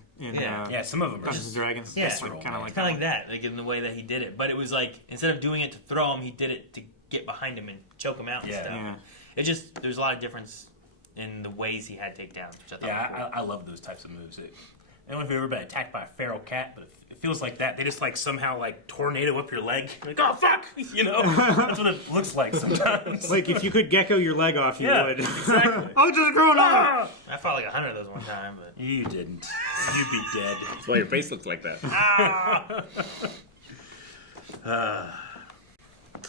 some of them are Dungeons & Dragons. Yeah, kind of like that. In the way that he did it. But it was instead of doing it to throw him, he did it to get behind him and choke him out and stuff. Yeah. It just... There's a lot of difference in the ways he had takedowns, which I thought was cool. I love those types of moves. I don't know if you've ever been attacked by a feral cat, but it feels like that. They just somehow tornado up your leg. Oh, fuck! That's what it looks like sometimes. If you could gecko your leg off, you would. Exactly. Oh, just growing up! I fought 100 of those one time, but... You didn't. You'd be dead. That's why your face looks like that. All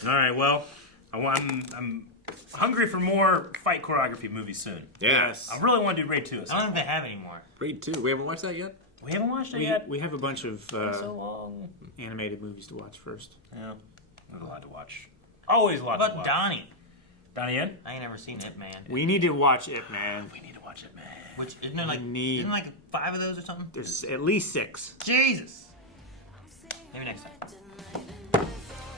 right, well, I'm hungry for more fight choreography movies soon. Yes. I really want to do Raid 2. I don't think they have any more. Raid 2. We haven't watched that yet? We haven't watched it yet. We have a bunch of so long. animated movies to watch first. Yeah. There's a lot to watch. Always a lot What to watch. about Donnie? Donnie in? I ain't never seen It Man. We need to watch It Man. We need to watch it, man. Which isn't there like 5 of those or something? There's at least 6. Jesus. Maybe next time.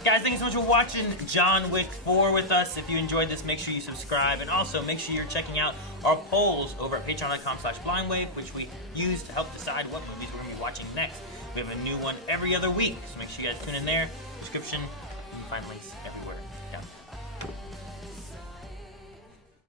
Guys, thank you so much for watching John Wick 4 with us. If you enjoyed this, make sure you subscribe. And also, make sure you're checking out our polls over at patreon.com/blindwave, which we use to help decide what movies we're going to be watching next. We have a new one every other week, so make sure you guys tune in there. Description, you can find links everywhere down there.